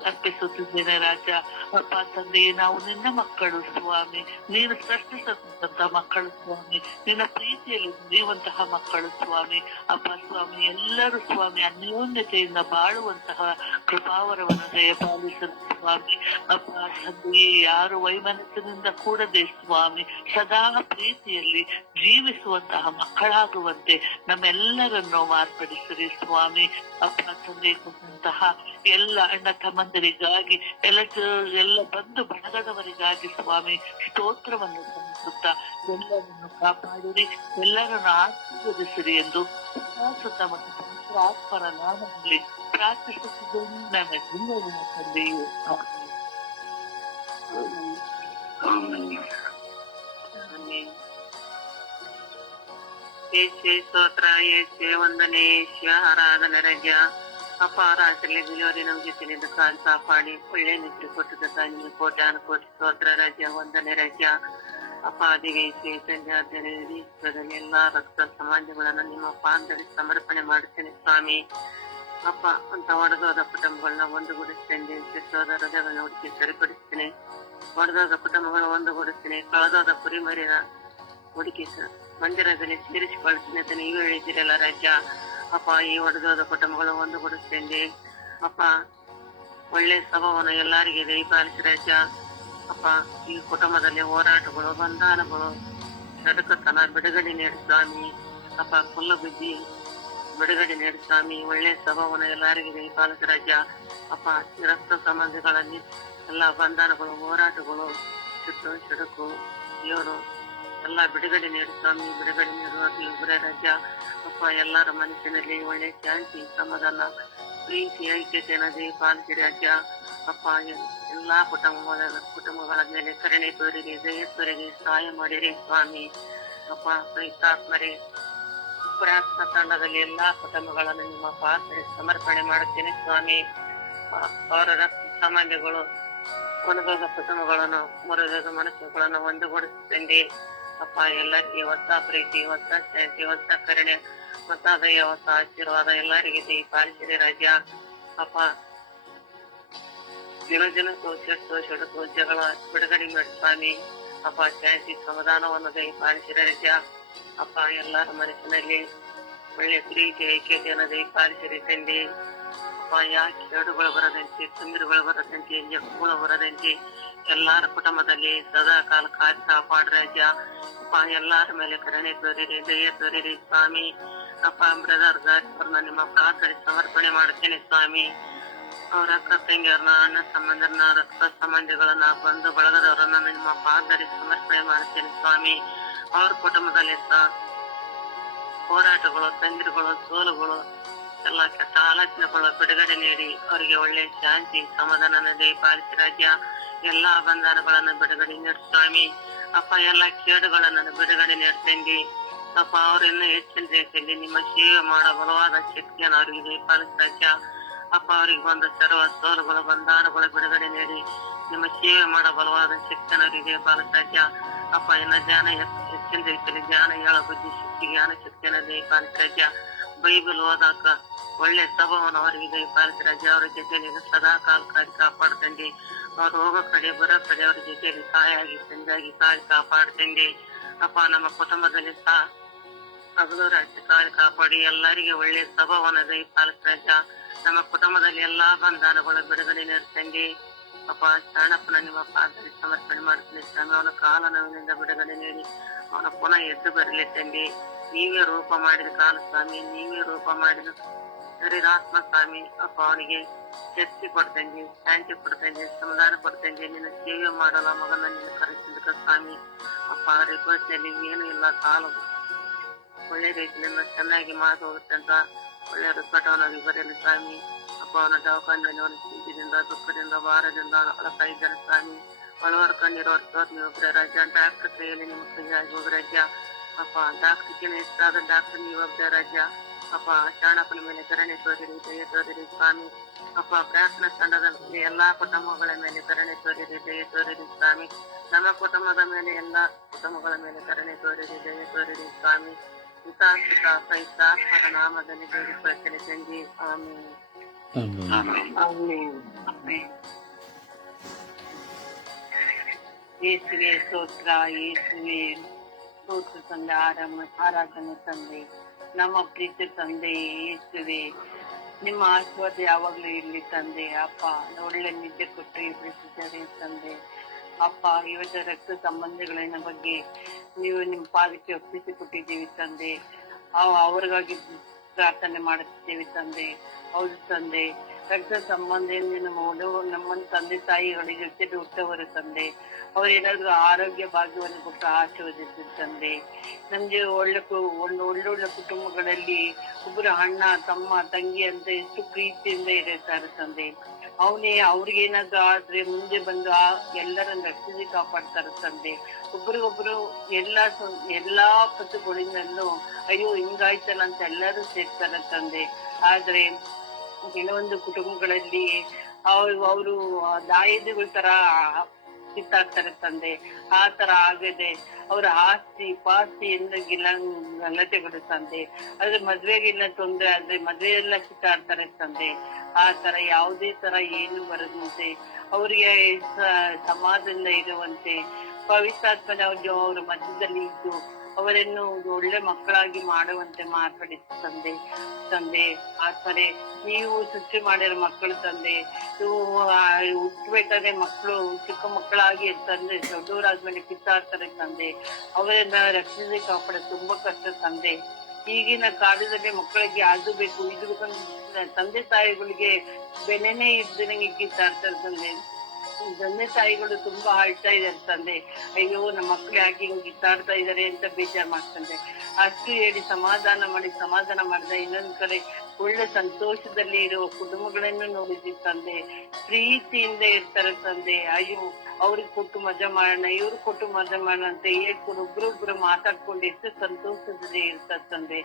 ಅರ್ಪಿಸುತ್ತಿದ್ದೇನೆ ರಾಜ. ಅಪ್ಪ ತಂದೆಯೇ, ನಾವು ನಿನ್ನ ಮಕ್ಕಳು ಸ್ವಾಮಿ, ನೀನು ಸೃಷ್ಟಿಸತಕ್ಕಂತ ಮಕ್ಕಳು ಸ್ವಾಮಿ, ನಿನ್ನ ಪ್ರೀತಿಯಲ್ಲಿ ನಡೆಯುವಂತಹ ಮಕ್ಕಳು ಸ್ವಾಮಿ. ಅಪ್ಪ ಸ್ವಾಮಿ, ಎಲ್ಲರೂ ಸ್ವಾಮಿ ಅನ್ಯೋನ್ಯತೆಯಿಂದ ಬಾಳುವಂತಹ ಕೃಪಾವರವನ್ನು ದಯಪಾಲಿಸಲು ಸ್ವಾಮಿ. ಅಪ್ಪ ತಂದೆಯೇ, ಯಾರು ವೈಮನಸ್ಸಿನಿಂದ ಕೂಡದೆ ಸ್ವಾಮಿ ಸದಾ ಪ್ರೀತಿಯಲ್ಲಿ ಜೀವಿಸುವಂತಹ ಮಕ್ಕಳಾಗುವಂತೆ ನಮ್ಮೆಲ್ಲರನ್ನು ಮಾರ್ಪಡಿಸಿರಿ ಸ್ವಾಮಿ. ಅಪ್ಪ ತಂದೆ, ಕೊಟ್ಟಂತಹ ಎಲ್ಲ ಅಣ್ಣ ತಮ್ಮಂದರಿಗಾಗಿ, ಎಲ್ಲ ಬಂಧು ಬಳಗದವರಿಗಾಗಿ ಸ್ವಾಮಿ ಸ್ತೋತ್ರವನ್ನು ಸಲ್ಲಿಸುತ್ತಾ ಎಲ್ಲರನ್ನು ಕಾಪಾಡಿರಿ, ಎಲ್ಲರನ್ನು ಆಶೀರ್ವದಿಸಿರಿ ಎಂದು ಸುತ್ತ ಮತ್ತು ಪವಿತ್ರ ಆತ್ಮರ ನಾಮದಲ್ಲಿ ಪ್ರಾರ್ಥಿಸುತ್ತಿದ್ದೇನೆ ನನ್ನ ಜೀವನ ತಂದೆಯು. ಏಸೆ ಸ್ತೋತ್ರ, ಏಸೆ ವಂದನೆ, ಏಷ್ಯ ಆರಾಧನೆ ರಜ. ಅಪಾರಾಸಲಿ ಡೆಲಿವರಿ ನಮ್ಮ ಜೊತೆಲಿಂದ ಕಾಪಾಡಿ ಒಳ್ಳೆ ನಿದ್ರೆ ಕೊಟ್ಟದಕ್ಕಾಗಿ ನಿಮಗೆ ಕೋಟ್ಯಾನು ಕೋಟಿ ಸ್ತೋತ್ರ ರಜ, ವಂದನೆ ರಜ. ಅಪಾದಿಗೆ ವಿಶ್ವದಲ್ಲಿ ಎಲ್ಲಾ ರಕ್ತ ಸಮಾಜಗಳನ್ನು ನಿಮ್ಮ ಪಾದದಲ್ಲಿ ಸಮರ್ಪಣೆ ಮಾಡುತ್ತೇನೆ ಸ್ವಾಮಿ. ಅಪ್ಪ ಅಂತ ಒಡೆದೋದ ಕುಟುಂಬಗಳನ್ನ ಒಂದುಗೂಡಿಸ್ತೇನೆ, ಸೋದರ ಹೃದಯಗಳನ್ನ ಹುಡುಕಿ ಸರಿಪಡಿಸ್ತೇನೆ. ಒಡೆದೋದ ಕುಟುಂಬಗಳು ಒಂದುಗೂಡಿಸ್ತೇನೆ, ಕಳೆದೋದ ಕುರಿಮರಿನ ಹುಡುಕಿ ಮಂದಿರದಲ್ಲಿ ಸೇರಿಸಿಕೊಳ್ತೇನೆ ಅಂತ ನೀವು ಹೇಳಿದ್ದೀರಲ್ಲ ರಾಜ. ಅಪ್ಪ, ಈ ಒಡೆದೋದ ಕುಟುಂಬಗಳು ಒಂದುಗೂಡಿಸ್ತೇನೆ ಅಪ್ಪ. ಒಳ್ಳೆ ಸ್ವಭಾವವನ್ನು ಎಲ್ಲರಿಗೆ ದಯಪಾಲಿಸಿ ರಾಜ. ಅಪ್ಪ, ಈ ಕುಟುಂಬದಲ್ಲಿ ಹೋರಾಟಗಳು, ಬಂಧನಗಳು, ನಡುಕತನ ಬಿಡುಗಡೆ ನೀಡಿ ಸ್ವಾಮಿ. ಅಪ್ಪ, ಫುಲ್ಲು ಬಿದ್ದಿ ಬಿಡುಗಡೆ ನೀಡಿ ಸ್ವಾಮಿ. ಒಳ್ಳೆ ಸ್ವಭಾವವನ್ನು ಎಲ್ಲರಿಗೆ ದಯಪಾಲಿಸಿ ರಾಜ. ಅಪ್ಪ, ರಕ್ತ ಸಂಬಂಧಿಗಳಲ್ಲಿ ಎಲ್ಲ ಬಂಧನಗಳು, ಹೋರಾಟಗಳು, ಸಿಡುಕು, ಇವರು ಎಲ್ಲ ಬಿಡುಗಡೆ ನೀಡಿ ಸ್ವಾಮಿ. ಬಿಡುಗಡೆ ನೀಡುವ ರಾಜ. ಅಪ್ಪ, ಎಲ್ಲರ ಮನಸ್ಸಿನಲ್ಲಿ ಒಳ್ಳೆ ಶಾಂತಿ, ಸಮಾಧಾನ, ಪ್ರೀತಿ, ಐಕ್ಯತೆಯನ್ನು ದಯಪಾಲಿಸಿ ರಾಜ. ಅಪ್ಪ, ಎಲ್ಲಾ ಕುಟುಂಬಗಳ ಮೇಲೆ ಕರುಣೆ ತೋರಿರಿ, ದಯೆತೋರಿರಿ, ಸಹಾಯ ಮಾಡಿರಿ ಸ್ವಾಮಿ. ಅಪ್ಪ, ಪವಿತ್ರಾತ್ಮರೇ, ಪ್ರಾರ್ಥನಾ ತಂಡದಲ್ಲಿ ಎಲ್ಲಾ ಕುಟುಂಬಗಳನ್ನು ನಿಮ್ಮ ಪಾತ್ರೆ ಸಮರ್ಪಣೆ ಮಾಡುತ್ತೇನೆ ಸ್ವಾಮಿ. ಅವರ ರಕ್ತ ಸಂಬಂಧಿಗಳು ಒಣಗೋದ ಕುಟುಂಬಗಳನ್ನು ಮುರಿದ ಮನಸ್ಸುಗಳನ್ನು ಒಂದುಗೂಡಿಸಿ ಅಪ್ಪ ಎಲ್ಲರಿಗೆ ಹೊಸ ಪ್ರೀತಿ, ಹೊಸ ಶಾಂತಿ, ಹೊಸ ಕರುಣೆ, ಹೊಸ ದಯ, ಹೊಸ ಆಶೀರ್ವಾದ ಎಲ್ಲರಿಗೆ ದಯಪಾಲಿಸಿರಿ ರಾಜ. ಅಪ್ಪ ದಿನದಿನಕ್ಕೂ ಕೆಟ್ಟು ಸಿಡುಕು ಜಗಳ ಬಿಡುಗಡೆ ಮಾಡಿ ಸ್ವಾಮಿ. ಅಪ್ಪ ಶಾಂತಿ ಸಮಾಧಾನವನ್ನು ದಯಪಾಲಿಸಿರಿ ರಾಜ. ಅಪ್ಪ ಎಲ್ಲರ ಮನಸ್ಸಿನಲ್ಲಿ ಒಳ್ಳೆ ಪ್ರೀತಿ ಐಕ್ಯತೆಯನ್ನು ದಯಪಾಲಿಸಿರಿ ತಂದೆ. ಅಪ್ಪ ಯಾಕೆ ಕೇಡುಗಳು ಬರದಂತೆ, ತುಂಬಿರುಗಳು ಬರದಂತೆ, ಜಗ್ಗುಗಳು ಬರದಂತೆ ಎಲ್ಲಾರ ಕುಟುಂಬದಲ್ಲಿ ಸದಾ ಕಾಲ ಕಾಪಾಡ್ರಿ ರಾಜ. ಅಪ್ಪ ಎಲ್ಲಾರ ಮೇಲೆ ಕರುಣೆ ತೋರಿರಿ, ದಯ ತೋರಿರಿ ಸ್ವಾಮಿ. ಅಪ್ಪ ಬ್ರದರ್ ಗಾರ್ನ ನಿಮ್ಮ ಪ್ರಾರ್ಥನೆ ಸಮರ್ಪಣೆ ಮಾಡುತ್ತೇನೆ ಸ್ವಾಮಿ. ಅವ್ರ ಅಕ್ಕ ತಂಗಿಯರನ್ನ, ಅಣ್ಣ ಸಂಬಂಧರನ್ನ, ರಕ್ತ ಸಂಬಂಧಿಗಳನ್ನ, ಬಂಧು ಬಳಗದವರನ್ನ ನಿಮ್ಮ ಪಾದದಲ್ಲಿ ಸಮರ್ಪಣೆ ಮಾಡುತ್ತೇನೆ ಸ್ವಾಮಿ. ಅವ್ರ ಕುಟುಂಬದಲ್ಲಿ ಹೋರಾಟಗಳು, ತೊಂದರೆಗಳು, ಸೋಲುಗಳು, ಎಲ್ಲ ಕೆಟ್ಟ ಆಲೋಚನೆಗಳು ಬಿಡುಗಡೆ ನೀಡಿ ಅವರಿಗೆ ಒಳ್ಳೆ ಶಾಂತಿ ಸಮಾಧಾನ ದಯಪಾಲಿಸಿ ರಾಜ್ಯ. ಎಲ್ಲಾ ಬಂಧನಗಳನ್ನು ಬಿಡುಗಡೆ ನೀಡಿ ಸ್ವಾಮಿ. ಅಪ್ಪ ಎಲ್ಲ ಕೇಡುಗಳನ್ನು ಬಿಡುಗಡೆ ನೀಡ್ತೇನೆ ಅಪ್ಪ. ಅವ್ರನ್ನ ಹೆಚ್ಚಿನ ರೀತಿಯಲ್ಲಿ ನಿಮ್ಮ ಸೇವೆ ಮಾಡೋ ಬಲವಾದ ಶಕ್ತಿಯನ್ನು ಅವರಿಗೆ ದಯಪಾಲಿಸಿ ರಾಜ್ಯ. ಅಪ್ಪ ಅವರಿಗೆ ಒಂದು ಸರ್ವ ಸೋಲುಗಳು, ಬಂಧನಗಳು ಬಿಡುಗಡೆ ನೀಡಿ ನಿಮ್ಮ ಸೇವೆ ಮಾಡೋ ಬಲವಾದ ಶಕ್ತಿಯನ್ನು ಅವರಿಗೆ ದಯಪಾಲಿಸಿ ರಾಜ್ಯ. ಅಪ್ಪ ಇನ್ನ ಜ್ಞಾನ ಹೆಚ್ಚಿನ ರೀತಿಯಲ್ಲಿ ಜ್ಞಾನ ಹೇಳೋ ಬುದ್ಧಿ ಶಕ್ತಿ, ಜ್ಞಾನ ಶಕ್ತಿಯನ್ನು ದಯಪಾಲಿಸಿ ರಾಜ್ಯ. ಬೈಬಲ್ ಓದಾಕ ಒಳ್ಳೆ ಸಭವನ್ನು ಅವರಿಗೆ ದಯಪಾಲಿಸಿ ರಾಜ್ಯ. ಅವರ ಜೊತೆಯಲ್ಲಿ ಸದಾ ಕಾಲ ಕಾಪಾಡ್ತಂಡಿ. ಅವ್ರು ಹೋಗೋ ಕಡೆ ಬರೋ ಕಡೆ ಅವ್ರ ಜೊತೆಯಲ್ಲಿ ಸಹಾಯಾಗಿ ತಂದಾಗಿ ಕಾಪಾಡ್ತಂಡಿ. ಅಪ್ಪ ನಮ್ಮ ಕುಟುಂಬದಲ್ಲಿ ಹಗಲು ರಾತ್ರಿ ಕಾಪಾಡಿ ಎಲ್ಲರಿಗೆ ಒಳ್ಳೆ ಸಭವನ್ನು ದಯಪಾಲಿಸಿ ರಾಜ್ಯ. ನಮ್ಮ ಕುಟುಂಬದಲ್ಲಿ ಎಲ್ಲಾ ಬಂಧನಗಳು ಬಿಡುಗಡೆ ನೀಡ್ತಂಡಿ. ಅಪ್ಪ ಶರಣಪ್ಪನ ನಿಮ್ಮ ಪಾದದಲ್ಲಿ ಸಮರ್ಪಣೆ ಮಾಡ್ತೀನಿ ಸ್ವಾಮಿ. ಅವನ ಕಾಲ ನೋವಿನಿಂದ ಬಿಡುಗಡೆ ನೀಡಿ ಅವನ ಪುನಃ ಎದ್ದು ಬರಲಿ ತಂಡಿ. ನೀವೇ ರೂಪ ಮಾಡಿದ ಕಾಲ ಸ್ವಾಮಿ, ನೀವೇ ರೂಪ ಮಾಡಿದ ಶರೀರಾತ್ಮ ಸ್ವಾಮಿ. ಅಪ್ಪ ಅವನಿಗೆ ಶಕ್ತಿ ಕೊಡ್ತೇನೆ, ಶಾಂತಿ ಕೊಡ್ತೇನೆ, ಸಮಾಧಾನ ಕೊಡ್ತೇನೆ. ನಿನ್ನ ಸೇವೆ ಮಾಡಲ್ಲ ಮಗನ ನಿನ್ನ ಕರೆಸಿದ ಸ್ವಾಮಿ. ಅಪ್ಪ ರಿಪೋರ್ಟ್ನಲ್ಲಿ ಏನು ಇಲ್ಲ, ಕಾಲ ಒಳ್ಳೆ ರೀತಿಯಿಂದ ಚೆನ್ನಾಗಿ ಮಾತು ಹೋಗುತ್ತೆ ಅಂತ ಒಳ್ಳೆ ರಿಪೋರ್ಟವನ್ನಾಗಿ ಬರೆಯಲಿ ಸ್ವಾಮಿ. ಅಪ್ಪ ಅವನ ದವಾಖಾನೆಯಲ್ಲಿ ಅವನ ಚಿಂತೆಯಿಂದ, ದುಃಖದಿಂದ, ಭಾರದಿಂದ ಅಳತಾ ಇದ್ದಾರೆ ಸ್ವಾಮಿ. ಹಲವಾರು ಕಣ್ಣೀರವ್ರ ತೋರ್ ನೀವು ಒಬ್ಬರೇ ರಾಜ್ಯ. ಡಾಕ್ಟರ್ ಕೈಯಲ್ಲಿ ನಿಮ್ಮ ಕೈಯಾಗಿ ಹೋಗಿ ರಾಜ್ಯ. ಅಪ್ಪ ಡಾಕ್ಟರ್ಗಿನ ಇಷ್ಟಾದ ಡಾಕ್ಟರ್ ನೀವು ಒಬ್ಬರೇ ರಾಜ್ಯ. ಅಪ್ಪ ಶರಣಪ್ಪನ ಮೇಲೆ ಕರುಣೆ ತೋರಿರಿ, ದಯ ತೋರಿರಿ ಸ್ವಾಮಿ. ಅಪ್ಪ ಪ್ರಾರ್ಥನಾ ತಂಡದ ಎಲ್ಲಾ ಕುಟುಂಬಗಳ ಮೇಲೆ ಕರುಣೆ ತೋರಿರಿ, ದಯ ತೋರಿರಿ ಸ್ವಾಮಿ. ನಮ್ಮ ಕುಟುಂಬದ ಮೇಲೆ ಎಲ್ಲಾ ಕುಟುಂಬಗಳ ಮೇಲೆ ಕರುಣೆ ತೋರಿರಿ, ದಯ ತೋರಿರಿ ಸ್ವಾಮಿ. ಹಿತಾತ್ಮಕ ಪವಿತ್ರಾತ್ಮರ ನಾಮದಲ್ಲಿ ಬೇಡಿಕೊಳ್ಳುತ್ತೇನೆ ತಂದೆ. ಆಮೆನ್. ಆಮೆನ್. ಆಮೆನ್. ಯೇಸುವೆ ಸ್ತೋತ್ರ, ಯೇಸುವೆ ಸ್ತೋತ್ರ ತಂದೆ, ಆರಾಧನೆ ತಂದೆ, ನಮ್ಮ ಪ್ರೀತಿ ತಂದೆ ಯೇಸುವೆ. ನಿಮ್ಮ ಆಶೀರ್ವಾದ ಯಾವಾಗ್ಲೂ ಇರ್ಲಿ ತಂದೆ. ಅಪ್ಪ ಒಳ್ಳೆ ನಿದ್ದೆ ಕೊಟ್ಟು ಇಬ್ಬರಿಸಿದ್ದಾರೆ ತಂದೆ. ಅಪ್ಪ ಇವತ್ತು ರಕ್ತ ಸಂಬಂಧಿಗಳ ಬಗ್ಗೆ ನೀವು ನಿಮ್ಮ ಪಾದಕ್ಕೆ ಒಪ್ಪಿಸಿ ಕೊಟ್ಟಿದ್ದೀವಿ ತಂದೆ. ಅವ್ರಿಗಾಗಿ ಪ್ರಾರ್ಥನೆ ಮಾಡುತ್ತಿದ್ದೇವೆ ತಂದೆ. ಹೌದು ತಂದೆ, ರಕ್ತ ಸಂಬಂಧಿಯಿಂದ ನಮ್ಮ ತಂದೆ ತಾಯಿಗಳಿಗೆ ಜೊತೆ ಹುಟ್ಟವರು ತಂದೆ. ಅವ್ರೇನಾದ್ರು ಆರೋಗ್ಯ ಭಾಗ್ಯವನ್ನು ಕೊಟ್ಟು ಆಶೀರ್ವದಿಸಿದ ತಂದೆ. ನಮ್ಗೆ ಒಳ್ಳೊಳ್ಳೆ ಕುಟುಂಬಗಳಲ್ಲಿ ಒಬ್ಬರು ಅಣ್ಣ, ತಮ್ಮ, ತಂಗಿ ಅಂತ ಎಷ್ಟು ಪ್ರೀತಿಯಿಂದ ಇರ್ತಾರೆ ತಂದೆ. ಅವ್ರಿಗೇನಾದ್ರು ಆದ್ರೆ ಮುಂದೆ ಬಂದು ಎಲ್ಲರನ್ನ ರಕ್ಷಿಸಿ ಕಾಪಾಡ್ತಾರೆ ತಂದೆ. ಒಬ್ರಿಗೊಬ್ರು ಎಲ್ಲಾ ಪತ್ತುಗಳಿಂದಲೂ ಅಯ್ಯೋ ಹಿಂಗಾಯ್ತಲ್ಲ ಅಂತ ಎಲ್ಲರೂ ಸೇರ್ತಾರೆ ತಂದೆ. ಆದ್ರೆ ಕೆಲವೊಂದು ಕುಟುಂಬಗಳಲ್ಲಿ ಅವರು ದಾಯದಿಗಳ ತರ ಕಿತ್ತಾಡ್ತಾರೆ ತಂದೆ. ಆ ತರ ಆಗದೆ ಅವ್ರ ಆಸ್ತಿ ಪಾಸ್ತಿ ಎಂದು ಗಲಾಟೆಗಳು ತಂದೆ. ಆದ್ರೆ ಮದ್ವೆಗೆಲ್ಲ ತೊಂದ್ರೆ ಆದ್ರೆ ಮದ್ವೆ ಎಲ್ಲ ಕಿತ್ತಾಡ್ತಾರೆ ತಂದೆ. ಆ ತರ ಯಾವುದೇ ತರ ಏನು ಬರದಂತೆ ಅವ್ರಿಗೆ ಸಮಾಜದಿಂದ ಇರುವಂತೆ ಪವಿತ್ರಾತ್ಮನ ಅವ್ರ ಮಧ್ಯದಲ್ಲಿ ಇದ್ದು ಅವರನ್ನು ಒಳ್ಳೆ ಮಕ್ಕಳಾಗಿ ಮಾಡುವಂತೆ ಮಾರ್ಪಡಿಸ ತಂದೆ. ಆತ್ಮರೆ ನೀವು ಸೃಷ್ಟಿ ಮಾಡಿರೋ ಮಕ್ಕಳು ತಂದೆ. ನೀವು ಹುಟ್ಟಬೇಕಾದ್ರೆ ಮಕ್ಕಳು ಚಿಕ್ಕ ಮಕ್ಕಳಾಗಿ ತಂದೆ ದೊಡ್ಡವರಾದ್ಮೇಲೆ ಕಿತ್ತಾಡ್ತಾರೆ ತಂದೆ. ಅವರನ್ನ ರಕ್ಷಣೆ ಕಾಪಾಡ ತುಂಬಾ ಕಷ್ಟ ತಂದೆ. ಈಗಿನ ಕಾಲದಲ್ಲಿ ಮಕ್ಕಳಿಗೆ ಅದು ಬೇಕು ಇದು ಬೇಕಂತ ತಂದೆ ತಾಯಿಗಳಿಗೆ ಬೆಲೆನೇ ಇದ್ದಂಗೆ ಕಿತ್ತಾಡ್ತಾರೆ ತಂದೆ. ತಂದೆ ತಾಯಿಗಳು ತುಂಬಾ ಅಳ್ತಾ ಇದಾರೆ ತಂದೆ. ಅಯ್ಯೋ ನಮ್ಮ ಮಕ್ಳು ಯಾಕೆ ಹಿಂಗ್ ಕಿತ್ತಾಡ್ತಾ ಇದಾರೆ ಅಂತ ಬೇಜಾರ್ ಮಾಡ್ತಂದೆ. ಅಷ್ಟು ಹೇಳಿ ಸಮಾಧಾನ ಮಾಡಿದ್ರೆ ಇನ್ನೊಂದ್ ಕಡೆ ಒಳ್ಳೆ ಸಂತೋಷದಲ್ಲಿ ಇರುವ ಕುಟುಂಬಗಳನ್ನು ನೋಡಿದ್ವಿ ತಂದೆ. ಪ್ರೀತಿಯಿಂದ ಇರ್ತಾರೆ ತಂದೆ. ಅಯ್ಯೋ ಅವ್ರಿಗೆ ಕೊಟ್ಟು ಮಜಾ ಮಾಡೋಣ, ಇವ್ರಿಗೆ ಕೊಟ್ಟು ಮಜಾ ಮಾಡೋಣ ಅಂತ ಹೇಳ್ಕೊಂಡು ಒಬ್ರೊಬ್ರು ಮಾತಾಡ್ಕೊಂಡು ಎಷ್ಟು ಸಂತೋಷದಲ್ಲಿ ಇರ್ತಾರೆ ತಂದೆ.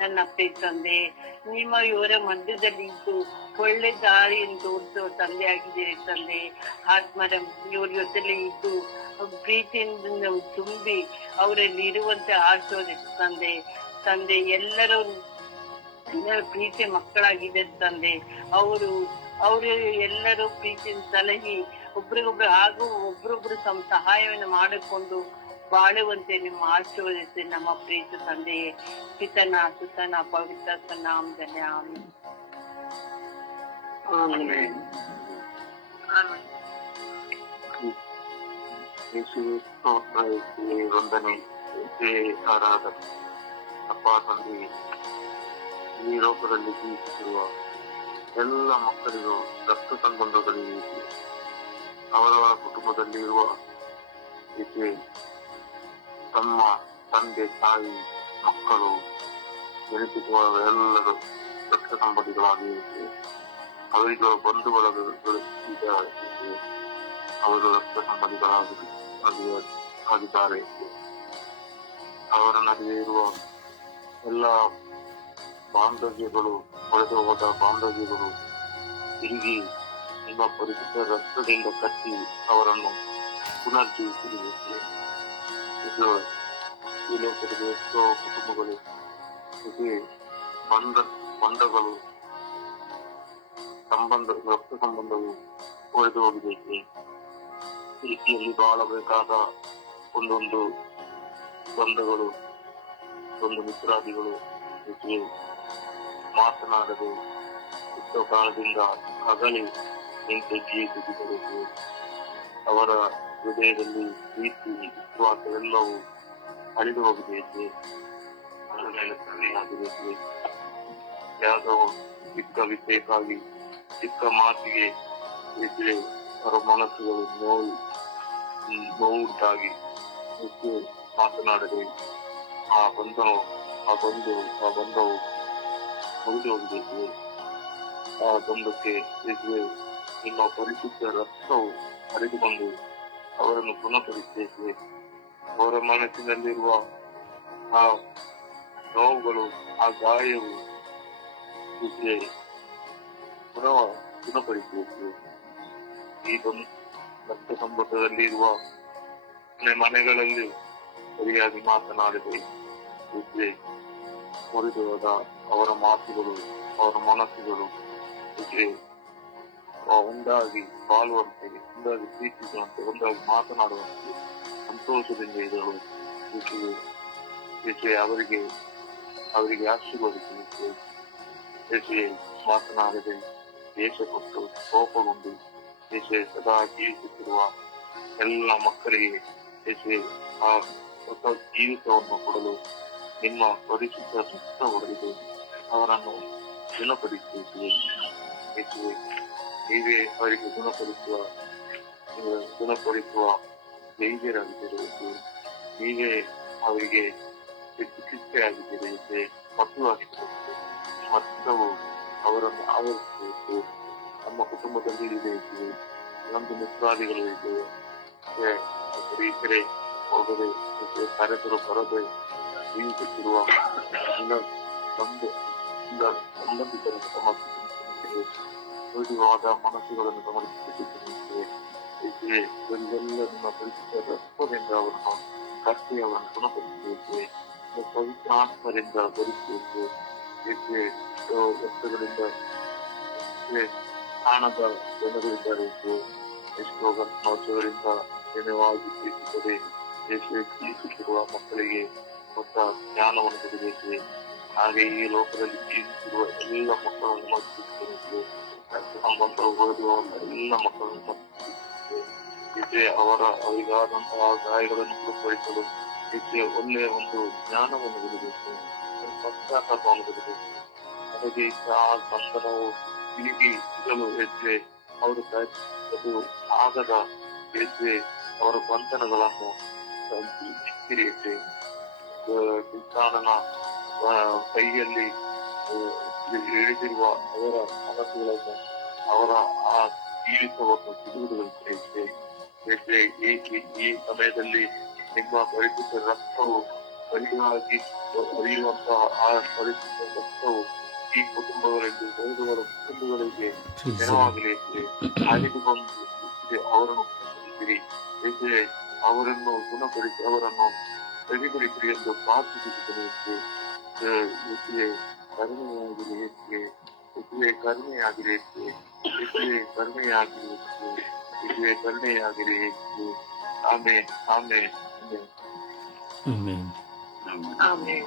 ನನ್ನ ಅಪ್ಪೆ ತಂದೆ, ನಿಮ್ಮ ಇವರ ಮಧ್ಯದಲ್ಲಿ ಇದ್ದು ಒಳ್ಳೆ ದಾರಿಯನ್ನು ತೋರಿಸೋ ತಂದೆ ಆಗಿದ್ದೀರಿ ತಂದೆ. ಆತ್ಮರ ಇವ್ರ ಜೊತೆಲಿ ಇದ್ದು ಪ್ರೀತಿಯಿಂದ ತುಂಬಿ ಅವರಲ್ಲಿ ಇರುವಂತೆ ಆಶೀರ್ವದಿಸಿ ತಂದೆ. ತಂದೆ ಎಲ್ಲರೂ ಪ್ರೀತಿ ಮಕ್ಕಳಾಗಿದೆ ತಂದೆ. ಅವರು ಎಲ್ಲರೂ ಪ್ರೀತಿಯಿಂದ ಸಲಹಿ ಒಬ್ರಿಗೊಬ್ರು ಹಾಗೂ ಒಬ್ರೊಬ್ರು ಸಹಾಯವನ್ನು ಮಾಡಿಕೊಂಡು ಬಾಳುವಂತೆ ನಿಮ್ಮ ಆಶೀರ್ವದಿಸಿ ನಮ್ಮ ಪ್ರೀತಿ ತಂದೆಯೇ. ಪಿತನ ಸುತನ ಪವಿತ್ರ ನಾಮದಲ್ಲಿ ಆಮೆನ್. ವಂದನೆ ಆರಾಧನೆ. ಅಪ್ಪ ತಂದೆ, ಈ ಲೋಕದಲ್ಲಿ ಜೀವಿಸುತ್ತಿರುವ ಎಲ್ಲ ಮಕ್ಕಳಿಗೂ ರಕ್ತ ಸಂಬಂಧಗಳಿಗೆ ಅವರವರ ಕುಟುಂಬದಲ್ಲಿ ಇರುವ ತಮ್ಮ ತಂದೆ ತಾಯಿ ಮಕ್ಕಳು ಬೆಳೆಸಿರುವ ಎಲ್ಲರೂ ರಕ್ತ ಸಂಬಂಧಿಗಳಾಗಿ ಅವರಿಗೂ ಬಂಧು ಬಳಗಗಳು ಅವರು ರಕ್ತ ಸಂಬಂಧಿಗಳಾಗಿದ್ದಾರೆ. ಅವರ ನಡುವೆ ಇರುವ ಎಲ್ಲ ಬಾಂಧವ್ಯಗಳು, ಹೊಡೆದು ಹೋದ ಬಾಂಧವ್ಯಗಳು ತಿರುಗಿ ನಿಮ್ಮ ಪರಿಚಿತ ರಕ್ತದಿಂದ ಕಟ್ಟಿ ಅವರನ್ನು ಪುನರ್ಜೀವಿಸಲಿಕ್ಕೆ ಇದು ಈ ಲೋಕದಲ್ಲಿ ಎಷ್ಟೋ ಕುಟುಂಬಗಳು ಬಂಧಗಳು ರಕ್ತ ಸಂಬಂಧವು ಹೊಡೆದು ಹೋಗಬೇಕು. ರೀತಿಯಲ್ಲಿ ಬಾಳಬೇಕಾದ ಒಂದೊಂದು ಬಂಧಗಳು, ಒಂದು ಮಿತ್ರಾದಿಗಳು ಮಾತನಾಡದೆ ಎಷ್ಟೋ ಕಾಲದಿಂದ ಅಗಲಿ ನಿಂತು ಜೀವಿಸುತ್ತಿದ್ದರು. ಅವರ ಹೃದಯದಲ್ಲಿ ಪ್ರೀತಿ ವಿಶ್ವಾಸ ಎಲ್ಲವೂ ಅಳಿದು ಹೋಗಬೇಕು. ಅದರ ಮೇಲೆ ಕಡಿಮೆಯಾಗಬೇಕು. ಯಾವುದೋ ಚಿಕ್ಕ ವಿಷಯಕ್ಕಾಗಿ, ಚಿಕ್ಕ ಮಾತಿಗೆ ಅವರ ಮನಸ್ಸುಗಳು ನೋವುಂಟಾಗಿ ಮಾತನಾಡದೆ ಆ ಬಂಧವು ಮುಗಿದು ಹೋಗಬೇಕು. ಆ ಬಂಧಕ್ಕೆ ನಿಮ್ಮ ಪರಿಶುದ್ಧ ರಕ್ತವು ಹರಿದುಕೊಂಡು ಅವರನ್ನು ಗುಣಪಡಿಸಬೇಕು. ಅವರ ಮನಸ್ಸಿನಲ್ಲಿರುವ ಆ ನೋವುಗಳು, ಆ ಗಾಯವು ಗುಣಪಡಿಸಬೇಕು. ಈ ರಕ್ತ ಸಂಬಂಧದಲ್ಲಿ ಇರುವ ಮನೆಗಳಲ್ಲಿ ಸರಿಯಾಗಿ ಮಾತನಾಡಿದೆ ಮುರಿದು ಹೋದ ಅವರ ಮಾತುಗಳು, ಅವರ ಮನಸ್ಸುಗಳು ಒಂದಾಗಿ ಬಾಳುವಂತೆ, ಒಂದಾಗಿ ಪ್ರೀತಿಸುವಂತೆ, ಒಂದಾಗಿ ಮಾತನಾಡುವಂತೆ, ಸಂತೋಷದಿಂದ ಇರಲು ಅವರಿಗೆ ಆಶೀರ್ವದಿಸಬೇಕು. ಮಾತನಾಡದೆ ದೇಶ ಕೊಟ್ಟು ಕೋಪಗೊಂಡು ಸದಾ ಜೀವಿಸುತ್ತಿರುವ ಎಲ್ಲ ಮಕ್ಕಳಿಗೆ ಆ ಹೊಸ ಜೀವಿತವನ್ನು ಕೊಡಲು ನಿಮ್ಮ ಪರಿಶುದ್ಧ ರಕ್ತ ಹೊಡೆದು ಅವರನ್ನು ಗುಣಪಡಿಸಬೇಕು. ನೀವೇ ಅವರಿಗೆ ಗುಣಪಡಿಸುವ ಧೈರ್ಯರಾಗಿರಬೇಕು. ನೀವೇ ಅವರಿಗೆ ಚಿಕಿತ್ಸೆಯಾಗಿದ್ದರೆ ಮಕ್ಕಳಾಗಿರಬೇಕು. ಮತ್ತವು ಅವರನ್ನು ಆವರಿಸಬೇಕು. ನಮ್ಮ ಕುಟುಂಬದಲ್ಲಿ ಇರಬೇಕು. ಒಂದು ಮಿತ್ರಾದಿಗಳು ಇದ್ದೇವೆ, ಹೋಗದೆ ಕಾರ್ಯಕರು ಬರದೆ ಜೀವಿಸುತ್ತಿರುವ ಸಂಬಂಧಿಕರನ್ನು ಸಮರ್ಪಿಸುತ್ತೇವೆ. ವಿವಿಧವಾದ ಮನಸ್ಸುಗಳನ್ನು ಸಮರ್ಪಿಸುತ್ತೇವೆ. ಇವರಿಗೆಲ್ಲ ನಿಮ್ಮ ಪರಿಚಿತ ರಕ್ತದಿಂದ ಅವರನ್ನು ಕಟ್ಟಿ ಅವರನ್ನು ಗುಣಪಡಿಸಬೇಕು. ಪವಿತ್ರ ಆತ್ಮರಿಂದ ಭರಿಸಬೇಕು. ವರ್ಷಗಳಿಂದ ಕಾಣದ ಜನಗಳಿದ್ದಾರೆ. ಎಷ್ಟೋ ವರ್ಷಗಳಿಂದ ಜನವಾಗಿ ಪ್ರೀತಿಸದೆ ಜೀವಿಸುತ್ತಿರುವ ಮಕ್ಕಳಿಗೆ ಹೊಸ ಜ್ಞಾನವನ್ನು ಕೊಡಬೇಕು. ಹಾಗೆ ಈ ಲೋಕದಲ್ಲಿ ಜೀವಿಸುತ್ತಿರುವ ಎಲ್ಲ ಮಕ್ಕಳನ್ನು ಮರ್ತಿಸಬೇಕು. ಸಂಬಂಧ ಓದುವ ಎಲ್ಲ ಮಕ್ಕಳನ್ನು ಮರ್ತಿಸಬೇಕು. ಅವರಿಗಾದಂತಹ ಗಾಯಗಳನ್ನು ಗುಣಪಡಿಸಲು ಒಳ್ಳೆಯ ಒಂದು ಜ್ಞಾನವನ್ನು ಕೊಡಬೇಕು. ಪಶ್ಚಾತ್ತಾಪವನ್ನು ಕೊಡಬೇಕು. ಹಾಗೆ ಆ ಬಂಧನವು ತಿರುಗಿ ಸಿಗಲು ಅವರು ಅದು ಆಗದ ಅವರ ಬಂಧನಗಳನ್ನು ಕಿರಿಯತೆ ಕೈಯಲ್ಲಿ ಹಿಡಿದಿರುವ ಅವರ ಮನಸ್ಸುಗಳನ್ನು ಅವರ ಆ ಜೀವಿತವನ್ನು ತಿಳಿದುಕೊಳ್ಳುತ್ತೇವೆ. ಈ ಸಮಯದಲ್ಲಿ ನಿಮ್ಮ ಪರಿಶುದ್ಧ ರಕ್ತವು ಹರಿಯುವಂತಹ ಆ ಪರಿಶುದ್ಧ ರಕ್ತವು ಈ ಕುಟುಂಬಗಳಿಗೆ ಓದುವರ ಕುಟುಂಬಗಳಿಗೆ ನೆರವಾಗಲಿ. ಕಾಲಿಗೆ ಬಂದು ಅವರನ್ನು ಗುಣಪಡಿಸಿರಿ, ಏಕೆ ಅವರನ್ನು ಗುಣಪಡಿಸಿ ಅವರನ್ನು ಸರಿಪಡಿಸಿರಿ ಎಂದು ಪ್ರಾರ್ಥಿಸುತ್ತೇನೆ. ಕರುಣೆಯಾಗಿರಿ, ಕರುಣೆಯಾಗಿರಿ, ಕರುಣೆಯಾಗಿರಿ, ಕರುಣೆಯಾಗಿರಿ. Amen, amen, amen. ಆಮೆನ್.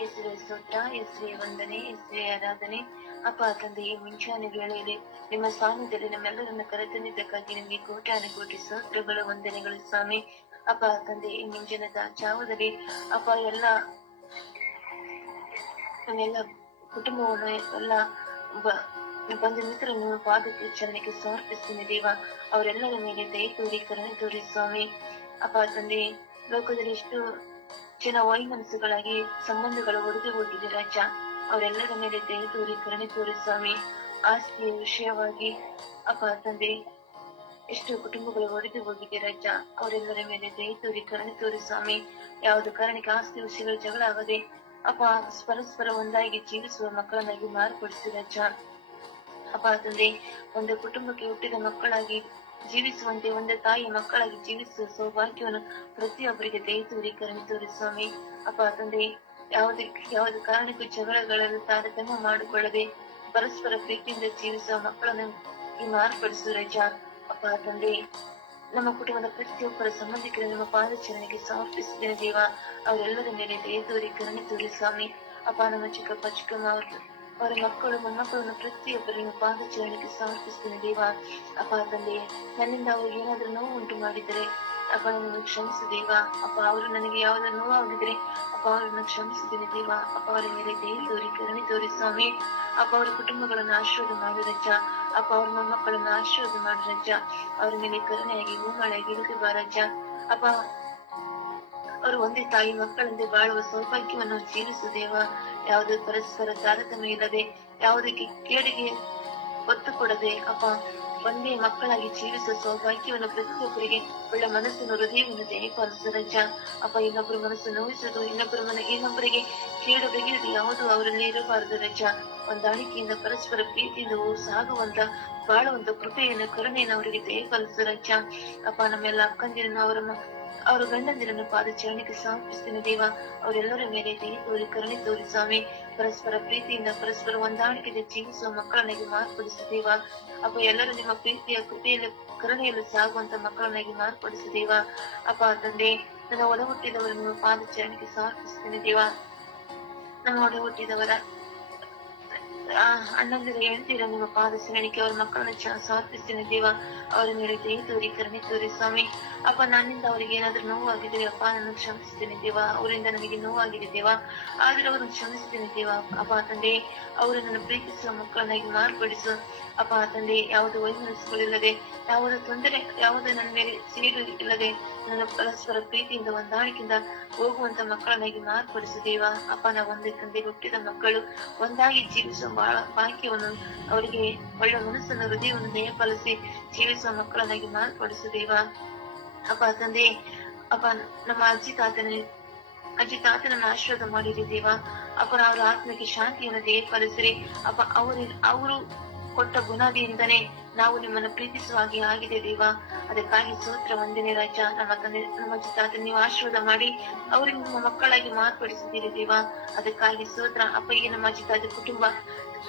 ಯೇಸುವೆ ಸ್ತೋತ್ರ, ಯೇಸುವೆ ವಂದನೆ, ಯೇಸುವೆ ಆರಾಧನೆ. ಅಪ್ಪ ತಂದೆಯೇ, ಮುಂಚಾನೆ ವೇಳೆಯಲ್ಲಿ ನಿಮ್ಮ ಸಾನ್ನಿಧ್ಯದಲ್ಲಿ ನಮ್ಮೆಲ್ಲರನ್ನ ಕರೆತಂದಿದ್ದಕ್ಕಾಗಿ ನಿಮಗೆ ಕೋಟ್ಯಾನು ಕೋಟಿ ಸ್ತೋತ್ರಗಳು, ವಂದನೆಗಳು ಸ್ವಾಮಿ. ಅಪ್ಪ ತಂದೆ, ಈ ಮುಂಜಾನದ ಜಾವದಲ್ಲಿ ಅಪ್ಪ ನನ್ನೆಲ್ಲ ಕುಟುಂಬವನ್ನು ಎಲ್ಲ ಬಂಧು ಮಿತ್ರರನ್ನು ಪಾದಕ್ಕೆ ಚರಣಕ್ಕೆ ಸಮರ್ಪಿಸ್ತೀನಿ ದೇವ. ಅವರೆಲ್ಲರ ಮೇಲೆ ದಯ ತೋರಿ, ಕರುಣೆ ತೋರಿ ಸ್ವಾಮಿ. ಅಪ್ಪ ತಂದೆ, ಲೋಕದಲ್ಲಿ ಎಷ್ಟು ಜನ ವೈಮನಸ್ಸುಗಳಾಗಿ ಸಂಬಂಧಗಳು ಒಡೆದು ಹೋಗಿದೆ ರಾಜ. ಅವರೆಲ್ಲರ ಮೇಲೆ ದಯ ತೋರಿ, ಕರುಣೆ ತೋರಿ ಸ್ವಾಮಿ. ಆಸ್ತಿಯ ವಿಷಯವಾಗಿ ಅಪ್ಪ ತಂದೆ, ಎಷ್ಟು ಕುಟುಂಬಗಳು ಒಡೆದು ಹೋಗಿದೆ ರಾಜ. ಅವರೆಲ್ಲರ ಮೇಲೆ ದಯ ತೋರಿ, ಕರುಣೆ ತೋರಿ ಸ್ವಾಮಿ. ಯಾವುದು ಕಾರಣಕ್ಕೆ ಆಸ್ತಿ ವಿಷಯಗಳು ಜಗಳ ಆಗದೆ ಅಪ್ಪ ಪರಸ್ಪರ ಒಂದಾಗಿ ಜೀವಿಸುವ ಮಕ್ಕಳನ್ನಾಗಿ ಮಾರ್ಪಡಿಸಿ ರಾಜ. ಅಪ್ಪ ತಂದೆ, ಒಂದು ಕುಟುಂಬಕ್ಕೆ ಹುಟ್ಟಿದ ಮಕ್ಕಳಾಗಿ ಜೀವಿಸುವಂತೆ, ಒಂದು ತಾಯಿಯ ಮಕ್ಕಳಾಗಿ ಜೀವಿಸುವ ಸೌಭಾಗ್ಯವನ್ನು ಪ್ರತಿಯೊಬ್ಬರಿಗೆ ದಯ ತೋರಿ, ಕರುಣೆ ತೋರಿ ಸ್ವಾಮಿ. ಅಪ್ಪ ತಂದೆ, ಯಾವುದು ಕಾರಣಕ್ಕೂ ಜಗಳಗಳನ್ನು ತಾರತಮ್ಯ ಮಾಡಿಕೊಳ್ಳದೆ ಪರಸ್ಪರ ಪ್ರೀತಿಯಿಂದ ಜೀವಿಸುವ ಮಕ್ಕಳನ್ನು ಮಾರ್ಪಡಿಸುವ ರಜ. ಅಪ್ಪ ತಂದೆ, ನಮ್ಮ ಕುಟುಂಬದ ಪ್ರತಿಯೊಬ್ಬರ ಸಂಬಂಧಿಕರ ನಮ್ಮ ಪಾದಚರಣೆಗೆ ಸಮರ್ಪಿಸಿದ್ದೇನೆ ದೇವ. ಅವರೆಲ್ಲರ ಮೇಲೆ ದಯ ತೋರಿ, ಕರುಣೆ ತೋರಿ ಸ್ವಾಮಿ. ಅಪ್ಪ, ನಮ್ಮ ಚಿಕ್ಕಪ್ಪ ಚಿಕ್ಕಮ್ಮ ಅವರ ಮಕ್ಕಳು ಮೊಮ್ಮಕ್ಕಳನ್ನು ಪ್ರತಿಯೊಬ್ಬರನ್ನು ಪಾದಚರಣೆಗೆ ಸಮರ್ಪಿಸ್ತೇನೆ ದೇವ. ಅಪ್ಪ ತಂದೆ, ನನ್ನಿಂದ ಅವ್ರಿಗೆ ಏನಾದ್ರೂ ನೋವು ಉಂಟು ಮಾಡಿದರೆ ಅಪ್ಪ ನನ್ನನ್ನು ಕ್ಷಮಿಸು ದೇವ. ಅಪ್ಪ, ಅವರು ನನಗೆ ಯಾವ್ದಾದ್ರು ನೋವಾಗಿದ್ರೆ ಅಪ್ಪ ಅವರನ್ನು ಕ್ಷಮಿಸಿದ್ದೇನೆ ದೇವ. ಅಪ್ಪ, ಅವರ ಮೇಲೆ ದಯ ತೋರಿ, ಕರುಣೆ ತೋರಿ ಸ್ವಾಮಿ. ಅಪ್ಪ, ಅವರ ಕುಟುಂಬಗಳನ್ನು ಆಶೀರ್ವಾದ ಮಾಡಿ ರಜ್ಜ. ಅಪ್ಪ, ಅವ್ರ ಮೊಮ್ಮಕ್ಕಳನ್ನು ಆಶೀರ್ವಾದ ಮಾಡಿ ರಜ್ಜ. ಅವರ ಮೇಲೆ ಕರುಣೆಯಾಗಿ ಹೂಮಳೆಯಾಗಿ ಇಳಿದು ಬಾ ರಜ್ಜ. ಅಪ್ಪ, ಅವರು ಒಂದೇ ತಾಯಿ ಮಕ್ಕಳಂತೆ ಬಾಳುವ ಸೌಭಾಗ್ಯವನ್ನು ಜೀವಿಸು ದೇವ. ಯಾವುದೇ ಪರಸ್ಪರ ತಾರತಮ್ಯ ಇಲ್ಲದೆ, ಯಾವುದಕ್ಕೆ ಕೇಡಿಗೆ ಒತ್ತು ಕೊಡದೆ ಅಪ್ಪ ಒಂದೇ ಮಕ್ಕಳಾಗಿ ಜೀವಿಸುವ ಸೌಭಾಗ್ಯವನ್ನು ಪ್ರತಿಯೊಬ್ಬರಿಗೆ ಒಳ್ಳೆ ಮನಸ್ಸನ್ನು, ಹೃದಯವನ್ನು ದಯಪಾಲಿಸು ರಜ್ಜ. ಅಪ್ಪ, ಇನ್ನೊಬ್ಬರ ಮನಸ್ಸು ನೋಯಿಸುವುದು, ಇನ್ನೊಬ್ಬರಿಗೆ ಕೇಡು ಬೆಗೆಯುವುದು ಯಾವುದು ಅವರಲ್ಲಿ ಇರಬಾರದು ರಜ್ಜ. ಹೊಂದಾಣಿಕೆಯಿಂದ ಪರಸ್ಪರ ಪ್ರೀತಿಯಿಂದ ಸಾಗುವಂತ ಬಾಳುವಂತ ಕೃಪೆಯನ್ನು, ಕರುಣೆಯನ್ನು ಅವರಿಗೆ ದಯಪಾಲಿಸು ರಜ್ಜ. ಅಪ್ಪ, ನಮ್ಮೆಲ್ಲ ಅಕ್ಕಂದಿರನ್ನು ಅವರ ಗಂಡಂದಿರನ್ನು ಪಾದಚರಣೆಗೆ ಸಮರ್ಪಿಸ್ತೀನಿ ದೇವ. ಅವರೆಲ್ಲರ ಮೇಲೆ ದಯ ತೋರಿ, ಕರುಣೆ ತೋರಿ ಸ್ವಾಮಿ. ಪರಸ್ಪರ ಪ್ರೀತಿಯಿಂದ ಪರಸ್ಪರ ಹೊಂದಾಣಿಕೆಯಿಂದ ಜೀವಿಸುವ ಮಕ್ಕಳನ್ನಾಗಿ ಮಾರ್ಪಡಿಸು ದೇವ. ಅಪ್ಪ, ಎಲ್ಲರೂ ನಿಮ್ಮ ಪ್ರೀತಿಯ ಕೃಪೆಯಲ್ಲಿ, ಕರುಣೆಯಲ್ಲಿ ಸಾಗುವಂತ ಮಕ್ಕಳನ್ನಾಗಿ ಮಾರ್ಪಡಿಸು ದೇವ. ಅಪ್ಪ ತಂದೆ, ನನ್ನ ಒಡ ಹುಟ್ಟಿದವರು ನಿಮ್ಮ ಪಾದಚರಣೆಗೆ ಸಮರ್ಪಿಸ್ತೀನಿ ದೇವ. ನಮ್ಮ ಒಡ ಹುಟ್ಟಿದವರ ಅಣ್ಣಂದಿರ ಹೆಂಡತಿರ ನಿಮ್ಮ ಪಾದಚರಣೆಗೆ ಅವರ ಮಕ್ಕಳನ್ನ ಸಮರ್ಪಿಸ್ತೀನಿ ದೇವ. ಅವರ ಮೇಲೆ ದಯ ತೋರಿ, ಕರುಣೆ ತೋರಿ ಸ್ವಾಮಿ. ಅಪ್ಪ, ನನ್ನಿಂದ ಅವರಿಗೆ ಏನಾದ್ರೂ ನೋವಾಗಿದ್ರೆ ಅಪ್ಪ ನಾನು ಕ್ಷಮಿಸ್ತೀನಿ ದೇವ. ಅವರಿಂದ ನನಗೆ ನೋವಾಗಿದೆ ದೇವ, ಆದ್ರೆ ಅವ್ರನ್ನ ಕ್ಷಮಿಸ್ತೀನಿ ದೇವ. ಅಪ್ಪ ತಂದೆ, ಅವರು ನನ್ನ ಪ್ರೀತಿಸುವ ಮಕ್ಕಳನ್ನಾಗಿ ಮಾರ್ಪಡಿಸು. ಅಪ್ಪ ತಂದೆ, ಯಾವುದು ವೈಮನಸ್ಸುಗಳಿಲ್ಲದೆ, ಯಾವುದೇ ತೊಂದರೆ, ಯಾವುದೇ ನನ್ನ ಮೇಲೆ ಸೇಡು ಇಲ್ಲದೆ ನನ್ನ ಪರಸ್ಪರ ಪ್ರೀತಿಯಿಂದ ಹೊಂದಾಣಿಕೆಯಿಂದ ಹೋಗುವಂತ ಮಕ್ಕಳನ್ನಾಗಿ ಮಾರ್ಪಡಿಸು ದೇವ. ಅಪ್ಪ, ನಾವು ಒಂದೇ ತಂದೆ ಹುಟ್ಟಿದ ಮಕ್ಕಳು ಒಂದಾಗಿ ಜೀವಿಸುವ ಭಾಗ್ಯವನ್ನು, ಅವರಿಗೆ ಒಳ್ಳೆ ಮನಸ್ಸನ್ನು, ಹೃದಯವನ್ನು ದಯಪಾಲಿಸಿ ಜೀವಿಸುವ ಮಕ್ಕಳನ್ನಾಗಿ ಮಾರ್ಪಡಿಸು ದೇವ. ಅಪ್ಪ ತಂದೆ, ಅಪ್ಪ ನಮ್ಮ ಅಜ್ಜಿ ತಾತನನ್ನು ಆಶೀರ್ವಾದ ಮಾಡಿರಿ ದೇವ. ಅಪ್ಪ, ಅವರ ಆತ್ಮಕ್ಕೆ ಶಾಂತಿಯನ್ನು ದಯಪಾಲಿಸಿರಿ. ಅಪ್ಪ, ಅವರು ಕೊಟ್ಟ ಬುನಾದಿಯಿಂದನೇ ನಾವು ನಿಮ್ಮನ್ನು ಪ್ರೀತಿಸುವ ಹಾಗೆ ಆಗಿದೆ ದೇವ. ಅದಕ್ಕಾಗಿ ಸ್ತೋತ್ರ, ವಂದನೆ ರಾಜ. ನಮ್ಮ ತಂದೆ, ನಮ್ಮ ಅಜ್ಜಿ ತಾತನ ನೀವು ಆಶೀರ್ವಾದ ಮಾಡಿ ಅವರಿಗೆ ನಿಮ್ಮ ಮಕ್ಕಳಾಗಿ ಮಾರ್ಪಡಿಸಿದ್ದೀರಿ ದೇವ. ಅದಕ್ಕಾಗಿ ಸ್ತೋತ್ರ. ಅಪ್ಪ, ಈಗ ನಮ್ಮ ಅಜ್ಜಿ ತಾತ ಕುಟುಂಬ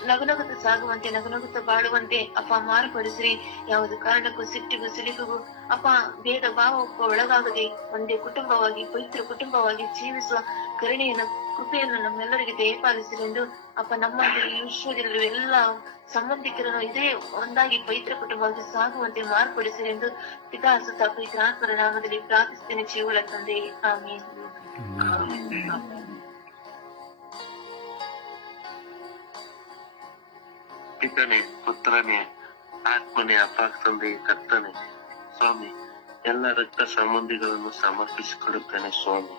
ನಗುನಗುತ್ತ ಸಾಗುವಂತೆ, ನಗುನಗುತ್ತ ಬಾಳುವಂತೆ ಅಪ್ಪ ಮಾರ್ಪಡಿಸ್ರಿ. ಯಾವುದು ಕಾರಣಕ್ಕೂ ಸಿಟ್ಟಿಗೂ ಸಿಡಿಗೂ ಅಪ್ಪ ಭೇದ ಭಾವಕ್ಕೂ ಒಳಗಾಗದೆ ಒಂದೇ ಕುಟುಂಬವಾಗಿ, ಪವಿತ್ರ ಕುಟುಂಬವಾಗಿ ಜೀವಿಸುವ ಕರುಣೆಯನ್ನು, ಕೃಪೆಯನ್ನು ನಮ್ಮೆಲ್ಲರಿಗೆ ದಯಪಾಲಿಸಿರಿ ಎಂದು ಅಪ್ಪ, ನಮ್ಮಂತೆ ಈ ವಿಶ್ವದಲ್ಲಿರುವ ಎಲ್ಲ ಸಂಬಂಧಿಕರನ್ನು ಇದೇ ಒಂದಾಗಿ ಪವಿತ್ರ ಕುಟುಂಬವಾಗಿ ಸಾಗುವಂತೆ ಮಾರ್ಪಡಿಸಿರಿ ಎಂದು ಪಿತಾ, ಸುತ, ಪವಿತ್ರ ಆತ್ಮರ ನಾಮದಲ್ಲಿ ಪ್ರಾರ್ಥಿಸ್ತೇನೆ ಜೀವಳ ತಂದೆ. ಆಮೇಲೆ ಪಿತನೇ, ಪುತ್ರನೇ, ಆತ್ಮನೇ, ಅಪ್ಪ ತಂದೆ, ಕರ್ತನೆ ಸ್ವಾಮಿ, ಎಲ್ಲ ರಕ್ತ ಸಂಬಂಧಿಗಳನ್ನು ಸಮರ್ಪಿಸಿಕೊಡುತ್ತೇನೆ ಸ್ವಾಮಿ.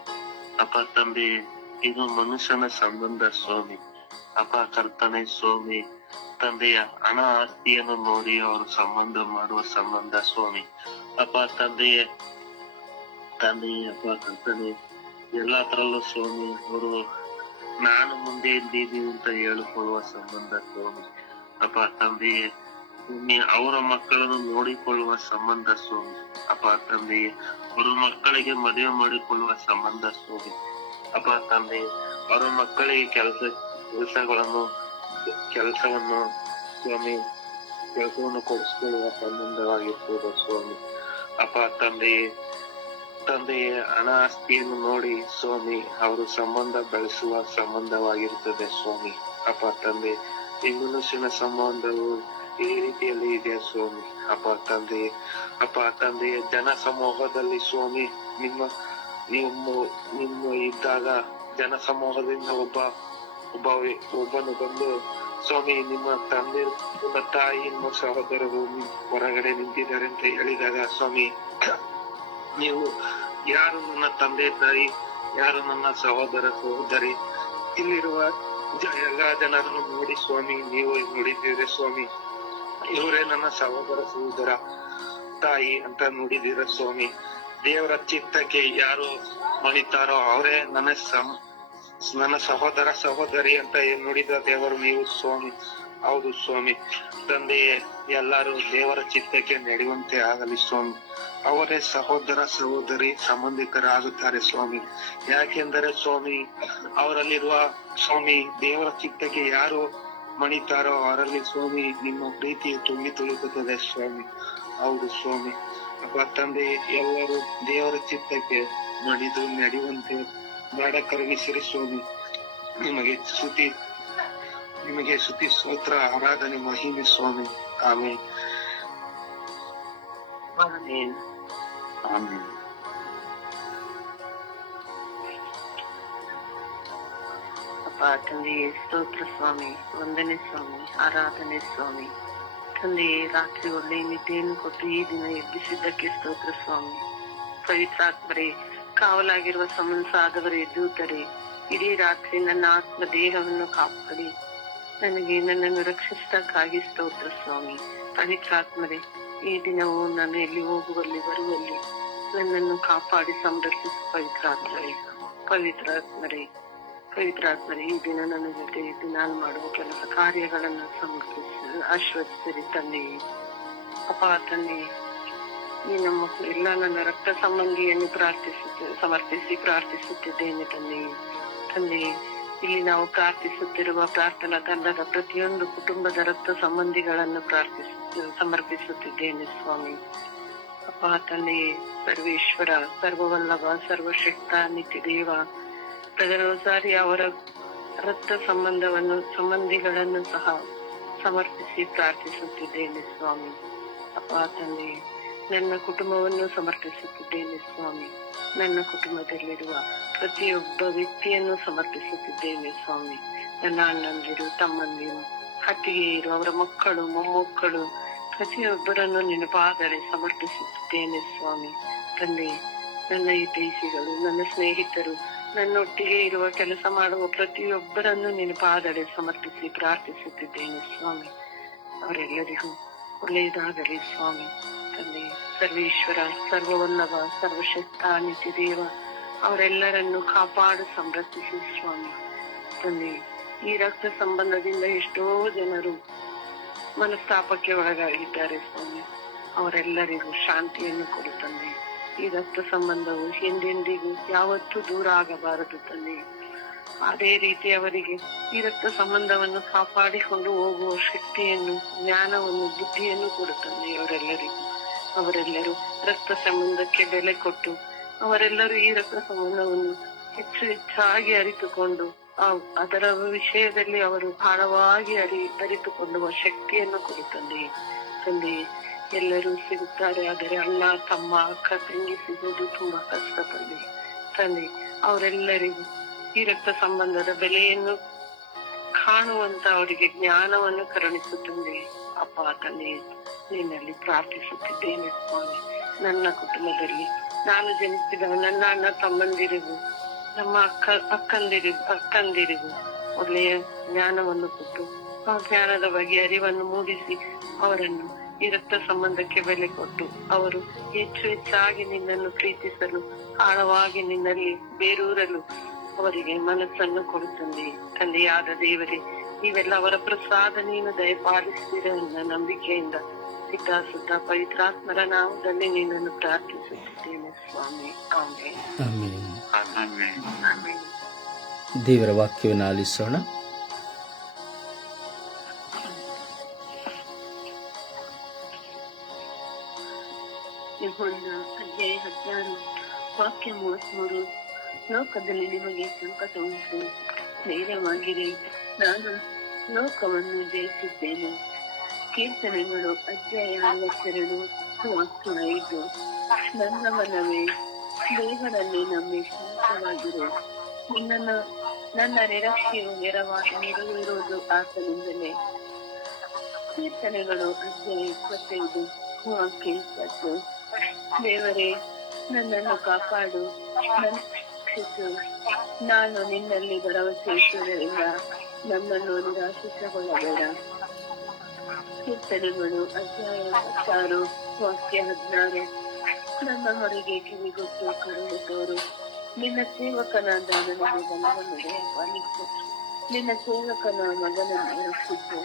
ಅಪ್ಪ ತಂದೆ, ಇದು ಮನುಷ್ಯನ ಸಂಬಂಧ ಸ್ವಾಮಿ. ಅಪ್ಪ ಕರ್ತನೆ ಸ್ವಾಮಿ, ತಂದೆಯ ಹಣ ಆಸ್ತಿಯನ್ನು ನೋಡಿ ಅವರು ಸಂಬಂಧ ಮಾಡುವ ಸಂಬಂಧ ಸ್ವಾಮಿ. ಅಪ್ಪ ತಂದೆಯೇ ಅಪ್ಪ ಕರ್ತನೆ, ಎಲ್ಲಾ ತರಲ್ಲೂ ಸ್ವಾಮಿ ಅವರು ನಾನು ಮುಂದೆ ಇದ್ದೀನಿ ಅಂತ ಹೇಳಿಕೊಳ್ಳುವ ಸಂಬಂಧ ಸ್ವಾಮಿ. ಅಪ್ಪ ತಂದೆಯೇ, ಅವರ ಮಕ್ಕಳನ್ನು ನೋಡಿಕೊಳ್ಳುವ ಸಂಬಂಧ ಸ್ವಾಮಿ. ಅಪ್ಪ ತಂದೆಯೇ, ಅವರ ಮಕ್ಕಳಿಗೆ ಮದುವೆ ಮಾಡಿಕೊಳ್ಳುವ ಸಂಬಂಧ ಸ್ವಾಮಿ. ಅಪ್ಪ ತಂದೆ, ಅವರ ಮಕ್ಕಳಿಗೆ ಕೆಲಸವನ್ನು ಸ್ವಾಮಿ, ಕೆಲಸವನ್ನು ಕೊಡಿಸಿಕೊಳ್ಳುವ ಸಂಬಂಧವಾಗಿರ್ತದೆ ಸ್ವಾಮಿ. ಅಪ್ಪ ತಂದೆಯೇ ಹಣ ಆಸ್ತಿಯನ್ನು ನೋಡಿ ಸ್ವಾಮಿ ಅವರು ಸಂಬಂಧ ಬೆಳೆಸುವ ಸಂಬಂಧವಾಗಿರ್ತದೆ ಸ್ವಾಮಿ. ಅಪ್ಪ ತಂದೆ, ಈ ಮನುಷ್ಯನ ಸಂಬಂಧವು ಈ ರೀತಿಯಲ್ಲಿ ಇದೆ ಸ್ವಾಮಿ. ಅಪ್ಪ ತಂದೆಯ ಜನ ಸಮೂಹದಲ್ಲಿ ಸ್ವಾಮಿ ನಿಮ್ಮ ಇದ್ದಾಗ ಜನ ಸಮೂಹದಿಂದ ಒಬ್ಬನು ಬಂದು ಸ್ವಾಮಿ ನಿಮ್ಮ ತಂದೆ, ನಿಮ್ಮ ತಾಯಿ, ನಿಮ್ಮ ಸಹೋದರರು ಹೊರಗಡೆ ನಿಂತಿದ್ದಾರೆ ಅಂತ ಹೇಳಿದಾಗ ಸ್ವಾಮಿ, ನೀವು ಯಾರು ನನ್ನ ತಂದೆ ತಾಯಿ, ಯಾರು ನನ್ನ ಸಹೋದರ ಸಹೋದರಿ, ಇಲ್ಲಿರುವ ಎಲ್ಲಾ ಜನರನ್ನು ನೋಡಿ ಸ್ವಾಮಿ ನೀವು ನೋಡಿದ್ದೀರಿ ಸ್ವಾಮಿ. ಇವರೇ ನನ್ನ ಸಹೋದರ ಸಹೋದರ ತಾಯಿ ಅಂತ ನೋಡಿದ್ದೀರ ಸ್ವಾಮಿ. ದೇವರ ಚಿತ್ತಕ್ಕೆ ಯಾರು ಮಣಿತಾರೋ ಅವರೇ ನನ್ನ ಸಹೋದರ ಸಹೋದರಿ ಅಂತ ನೋಡಿದ ದೇವರು ನೀವು ಸ್ವಾಮಿ. ಹೌದು ಸ್ವಾಮಿ. ತಂದೆಯೇ, ಎಲ್ಲರೂ ದೇವರ ಚಿತ್ತಕ್ಕೆ ನಡೆಯುವಂತೆ ಆಗಲಿ ಸ್ವಾಮಿ. ಅವರೇ ಸಹೋದರ ಸಹೋದರಿ ಸಂಬಂಧಿಕರಾಗುತ್ತಾರೆ ಸ್ವಾಮಿ. ಯಾಕೆಂದರೆ ಸ್ವಾಮಿ ಅವರಲ್ಲಿರುವ ಸ್ವಾಮಿ ದೇವರ ಚಿತ್ತಕ್ಕೆ ಯಾರು ಮಣಿತಾರೋ ಅವರಲ್ಲಿ ಸ್ವಾಮಿ ನಿಮ್ಮ ಪ್ರೀತಿ ತುಂಬಿ ತುಳುಕುತ್ತದೆ ಸ್ವಾಮಿ. ಹೌದು ಸ್ವಾಮಿ. ಅಪ್ಪ ತಂದೆ, ಎಲ್ಲರೂ ದೇವರ ಚಿತ್ತಕ್ಕೆ ಮಣಿದು ನಡೆಯುವಂತೆ ಮಾಡ ಕರುಣಿಸಿರಿ ಸ್ವಾಮಿ. ನಿಮಗೆ ಸ್ತುತಿ ಸ್ತೋತ್ರ ಆರಾಧನೆ ಮಹಿಮೆ ಸ್ವಾಮಿ. ಆಮೇಲೆ ಅಪ್ಪ ತಂದೆಯೇ, ಸ್ತೋತ್ರ ಸ್ವಾಮಿ, ವಂದನೆ ಸ್ವಾಮಿ, ಆರಾಧನೆ ಸ್ವಾಮಿ. ತಂದೆಯೇ, ರಾತ್ರಿ ಒಳ್ಳೆ ನಿದ್ದೆಯನ್ನು ಕೊಟ್ಟು ಈ ದಿನ ಎಬ್ಬಿಸಿದ್ದಕ್ಕೆ ಸ್ತೋತ್ರ ಸ್ವಾಮಿ. ಪವಿತ್ರಾತ್ಮರೇ, ಕಾವಲಾಗಿರುವ ಸಮನ್ಸಾದವರೇ, ದೂತರೇ, ಇಡೀ ರಾತ್ರಿ ನನ್ನ ಆತ್ಮ ದೇಹವನ್ನು ಕಾಪಾಡಿ ನನ್ನನ್ನು ರಕ್ಷಿಸಿದ್ದಕ್ಕಾಗಿ ಸ್ತೋತ್ರ ಸ್ವಾಮಿ. ಪವಿತ್ರಾತ್ಮರೇ, ಈ ದಿನವೂ ನಾನು ಎಲ್ಲಿ ಹೋಗುವಲ್ಲಿ ಬರುವಲ್ಲಿ ನನ್ನನ್ನು ಕಾಪಾಡಿ ಸಂರಕ್ಷಿಸಿ ಪವಿತ್ರಾತ್ಮರೇ, ಈ ದಿನ ನನ್ನ ಜೊತೆ ಇದ್ದು ನಾನು ಮಾಡುವ ಕೆಲಸ ಕಾರ್ಯಗಳನ್ನು ಆಶ್ವಸಿಸಿರಿ ತಂದೆಯೇ. ಅಪ್ಪ ತಂದೆಯೇ, ಈ ನಮ್ಮ ಎಲ್ಲ ನನ್ನ ರಕ್ತ ಸಂಬಂಧಿಯನ್ನು ಸಮರ್ಪಿಸಿ ಪ್ರಾರ್ಥಿಸುತ್ತಿದ್ದೇನೆ ತಂದೆಯೇ. ಇಲ್ಲಿ ನಾವು ಪ್ರಾರ್ಥಿಸುತ್ತಿರುವ ಪ್ರಾರ್ಥನಾ ತಂಡದ ಪ್ರತಿಯೊಂದು ಕುಟುಂಬದ ರಕ್ತ ಸಂಬಂಧಿಗಳನ್ನು ಸಮರ್ಪಿಸುತ್ತಿದ್ದೇನೆ ಸ್ವಾಮಿ. ಅಪ್ಪ ತಂದೆಯೇ, ಸರ್ವೇಶ್ವರ, ಸರ್ವವಲ್ಲಭ, ಸರ್ವಶಕ್ತ, ನಿತ್ಯ ದೇವ, ಬ್ರದರ್ ರೋಸಾರಿ ಅವರ ರಕ್ತ ಸಂಬಂಧಿಗಳನ್ನು ಸಹ ಸಮರ್ಪಿಸಿ ಪ್ರಾರ್ಥಿಸುತ್ತಿದ್ದೇನೆ ಸ್ವಾಮಿ. ಅಪ್ಪ ತಂದೆಯೇ, ನನ್ನ ಕುಟುಂಬವನ್ನು ಸಮರ್ಪಿಸುತ್ತಿದ್ದೇನೆ ಸ್ವಾಮಿ. ನನ್ನ ಕುಟುಂಬದಲ್ಲಿರುವ ಪ್ರತಿಯೊಬ್ಬ ವ್ಯಕ್ತಿಯನ್ನು ಸಮರ್ಪಿಸುತ್ತಿದ್ದೇನೆ ಸ್ವಾಮಿ. ನನ್ನ ಅಣ್ಣಂದಿರು, ತಮ್ಮಂದಿರು, ಅತ್ತಿಗೆಯರು, ಅವರ ಮಕ್ಕಳು, ಮೊಮ್ಮಕ್ಕಳು, ಪ್ರತಿಯೊಬ್ಬರನ್ನು ನಿನ್ನ ಪಾದದಲ್ಲಿ ಸಮರ್ಪಿಸುತ್ತಿದ್ದೇನೆ ಸ್ವಾಮಿ. ತಂದೆ, ನನ್ನ ಹಿತೈಷಿಗಳು, ನನ್ನ ಸ್ನೇಹಿತರು, ನನ್ನೊಟ್ಟಿಗೆ ಇರುವ ಕೆಲಸ ಮಾಡುವ ಪ್ರತಿಯೊಬ್ಬರನ್ನು ನಿನ್ನ ಪಾದದಲ್ಲಿ ಸಮರ್ಪಿಸಿ ಪ್ರಾರ್ಥಿಸುತ್ತಿದ್ದೇನೆ ಸ್ವಾಮಿ. ಅವರೆಲ್ಲರಿಗೂ ಒಳ್ಳೆಯದಾಗಲಿ ಸ್ವಾಮಿ. ತಂದೆ, ಸರ್ವೇಶ್ವರ, ಸರ್ವವಲ್ಲಭ, ಸರ್ವಶಕ್ತ, ನಿತ್ಯ ದೇವ, ಅವರೆಲ್ಲರನ್ನು ಕಾಪಾಡು ಸಂರಕ್ಷಿಸಿ ಸ್ವಾಮಿ. ತಂದೆ, ಈ ರಕ್ತ ಸಂಬಂಧದಿಂದ ಎಷ್ಟೋ ಜನರು ಮನಸ್ತಾಪಕ್ಕೆ ಒಳಗಾಗಿದ್ದಾರೆ ಸ್ವಾಮಿ. ಅವರೆಲ್ಲರಿಗೂ ಶಾಂತಿಯನ್ನು ಕೊಡು ತಂದೆ. ಈ ರಕ್ತ ಸಂಬಂಧವು ಎಂದೆಂದಿಗೂ ಯಾವತ್ತೂ ದೂರ ಆಗಬಾರದು ತಂದೆ. ಅದೇ ರೀತಿ ಅವರಿಗೆ ಈ ರಕ್ತ ಸಂಬಂಧವನ್ನು ಕಾಪಾಡಿಕೊಂಡು ಹೋಗುವ ಶಕ್ತಿಯನ್ನು, ಜ್ಞಾನವನ್ನು, ಬುದ್ಧಿಯನ್ನು ಕೊಡು ತಂದೆ. ಅವರೆಲ್ಲರೂ ರಕ್ತ ಸಂಬಂಧಕ್ಕೆ ಬೆಲೆ ಕೊಟ್ಟು ಅವರೆಲ್ಲರೂ ಈ ರಕ್ತ ಸಂಬಂಧವನ್ನು ಹೆಚ್ಚಾಗಿ ಅರಿತುಕೊಂಡು ಅದರ ವಿಷಯದಲ್ಲಿ ಅವರು ಆಳವಾಗಿ ಅರಿತುಕೊಳ್ಳುವ ಶಕ್ತಿಯನ್ನು ಕೊಡು ತಂದೆ. ಎಲ್ಲರೂ ಸಿಗುತ್ತಾರೆ, ಆದರೆ ಅಣ್ಣ, ತಮ್ಮ, ಅಕ್ಕ, ತಂಗಿ ಸಿಗೋದು ತುಂಬಾ ಕಷ್ಟ ತಂದೆ. ಅವರೆಲ್ಲರಿಗೂ ಈ ರಕ್ತ ಸಂಬಂಧದ ಬೆಲೆಯನ್ನು ಕಾಣುವಂತ ಅವರಿಗೆ ಜ್ಞಾನವನ್ನು ಕರುಣಿಸುತ್ತದೆ. ಅಪ್ಪ ತಂದೆ, ನಿನ್ನಲ್ಲಿ ಪ್ರಾರ್ಥಿಸುತ್ತಿದ್ದೇನೆ ಸ್ವಾಮಿ. ನನ್ನ ಕುಟುಂಬದಲ್ಲಿ, ನಾನು ಜನಿಸಿದ ನನ್ನ ಅಣ್ಣ ತಮ್ಮಂದಿರಿಗೂ, ನಮ್ಮ ಅಕ್ಕಂದಿರಿಗೂ ಒಳ್ಳೆಯ ಜ್ಞಾನವನ್ನು ಕೊಟ್ಟು ಆ ಜ್ಞಾನದ ಬಗ್ಗೆ ಅರಿವನ್ನು ಮೂಡಿಸಿ ಅವರನ್ನು ಈ ರಕ್ತ ಸಂಬಂಧಕ್ಕೆ ಬೆಲೆ ಕೊಟ್ಟು ಅವರು ಹೆಚ್ಚು ಹೆಚ್ಚಾಗಿ ನಿನ್ನನ್ನು ಪ್ರೀತಿಸಲು, ಆಳವಾಗಿ ನಿನ್ನಲ್ಲಿ ಬೇರೂರಲು ಅವರಿಗೆ ಮನಸ್ಸನ್ನು ಕೊಡುತ್ತದೆ. ತಂದೆಯಾದ ದೇವರೇ, ನೀವೆಲ್ಲ ಅವರ ಪ್ರಸಾದ ನೀನು ದಯಪಾಲಿಸಿದ ನಂಬಿಕೆಯಿಂದ ಪಿತಾ ಸುತ್ತ ಪವಿತ್ರಾತ್ಮರ ನಾಮದಲ್ಲಿ ನಿನ್ನನ್ನು ಪ್ರಾರ್ಥಿಸುತ್ತಿದ್ದೇನೆ ಸ್ವಾಮಿ. ಆಮೇಲೆ ಆಮೆನ್. ದೇವರ ವಾಕ್ಯವನ್ನು ಆಲಿಸೋಣ. ಯೆಹೋವನ ಅಧ್ಯಾಯ 16 ವಾಕ್ಯ 33. ಲೋಕದಲ್ಲಿ ನಿಮಗೆ ಸಂಕಟ ಉಂಟು, ಧೈರ್ಯವಾಗಿರಿ, ನಾನು ಲೋಕವನ್ನು ಜಯಿಸಿದ್ದೇನೆ. ಕೀರ್ತನೆಗಳು ಅಧ್ಯಾಯ 42 ವಾಕ್ಯ 5. ನನ್ನ ಮನವೇ, ದೇವರಲ್ಲಿ ನಂಬಿ ಶಾಂತವಾಗಿರು, ನನ್ನ ನಿರೀಕ್ಷೆಯು ನೆರವೇರುವುದು ಆತನಿಂದಲೇ. ಕೀರ್ತನೆಗಳು ಅಧ್ಯಾಯ 25 ವಾಕ್ಯ 20. ದೇವರೇ, ನನ್ನನ್ನು ಕಾಪಾಡು, ನನ್ನ ರಕ್ಷಿಸು, ನಾನು ನಿನ್ನಲ್ಲಿ ಭರವಸೆ ಇಟ್ಟುದರಿಂದ ನನ್ನನ್ನು ನಿರಾಶಿಸಗೊಳ್ಳಬೇಡ. ಕೀರ್ತನೆಗಳು ಅಧ್ಯಾಯ 26 ವಾಕ್ಯ 16. ನನ್ನ ಹೊರಗೆ ಕಿವಿಗೊಟ್ಟು ಕರುಣೆ ತೋರು, ನಿನ್ನ ಸೇವಕನಾದ ನನಗೆ ಬಲವನ್ನು ದಯಪಾಲಿಸು, ನಿನ್ನ ಸೇವಕನ ಮಗನನ್ನು ರಕ್ಷಿಸು.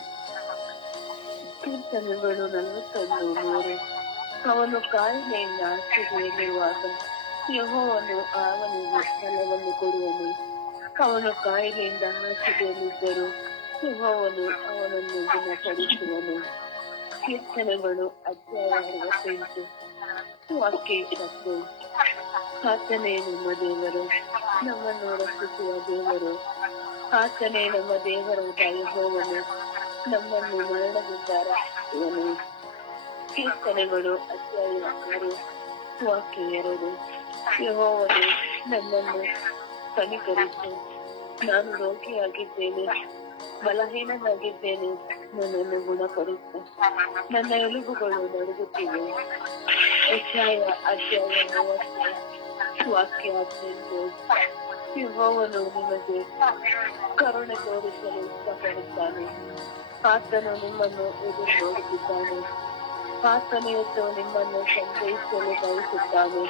ಕೀರ್ತನೆಗಳು 41:3. ಅವನು ಕಾಯಿಲೆಯಿಂದ ಹಾಸಿಗೆಯಲ್ಲಿರುವಾಗ ಯೆಹೋವನು ಅವನಿಗೆ ಫಲವನ್ನು ಕೊಡುವನು. ಅವನು ಕಾಯಿಲೆಯಿಂದ ಹಾಸಿಗೆಯಲ್ಲಿದ್ದರೂ ಯೆಹೋವನು ಅವನನ್ನು ಗುಣಪಡಿಸುವನು. ಕೀರ್ತನೆಗಳು ಅಧ್ಯಾಯ 68 ವಾಕ್ಯ 20. ಆತನೇ ನಮ್ಮ ದೇವರು, ನಮ್ಮನ್ನು ರಕ್ಷಿಸುವ ದೇವರು. ಆತನೇ ನಮ್ಮ ದೇವರಾದ ಯೆಹೋವನು, ನಮ್ಮನ್ನು ಮರಣದಿಂದ ರಕ್ಷಿಸುವನು. ಕೀರ್ತನೆಗಳು ಅಧ್ಯಾಯ 6 ವಾಕ್ಯ 2. ಯೆಹೋವನು ನನ್ನನ್ನು ಕನಿಕರಿಸು, ನಾನು ರೋಗಿಯಾಗಿದ್ದೇನೆ, ಬಲಹೀನನಾಗಿದ್ದೇನೆ, ನನ್ನನ್ನು ಗುಣಪಡಿಸು, ನನ್ನ ಎಲುಬುಗಳು ನಡುಗುತ್ತಿವೆ. ಅಧ್ಯಾಯ 30 ವಾಕ್ಯ 18. ಯೆಹೋವನು ನಿಮಗೆ ಕರುಣೆ ತೋರಿಸಲು ಇಷ್ಟಪಡುತ್ತಾನೆ, ಆತನು ನಿಮ್ಮನ್ನು ಎದುರು ನೋಡುತ್ತಿದ್ದಾನೆ, ಆತನು ಎದ್ದು ನಿಮ್ಮನ್ನು ಸಂತೈಸಲು ಬಯಸುತ್ತಾನೆ.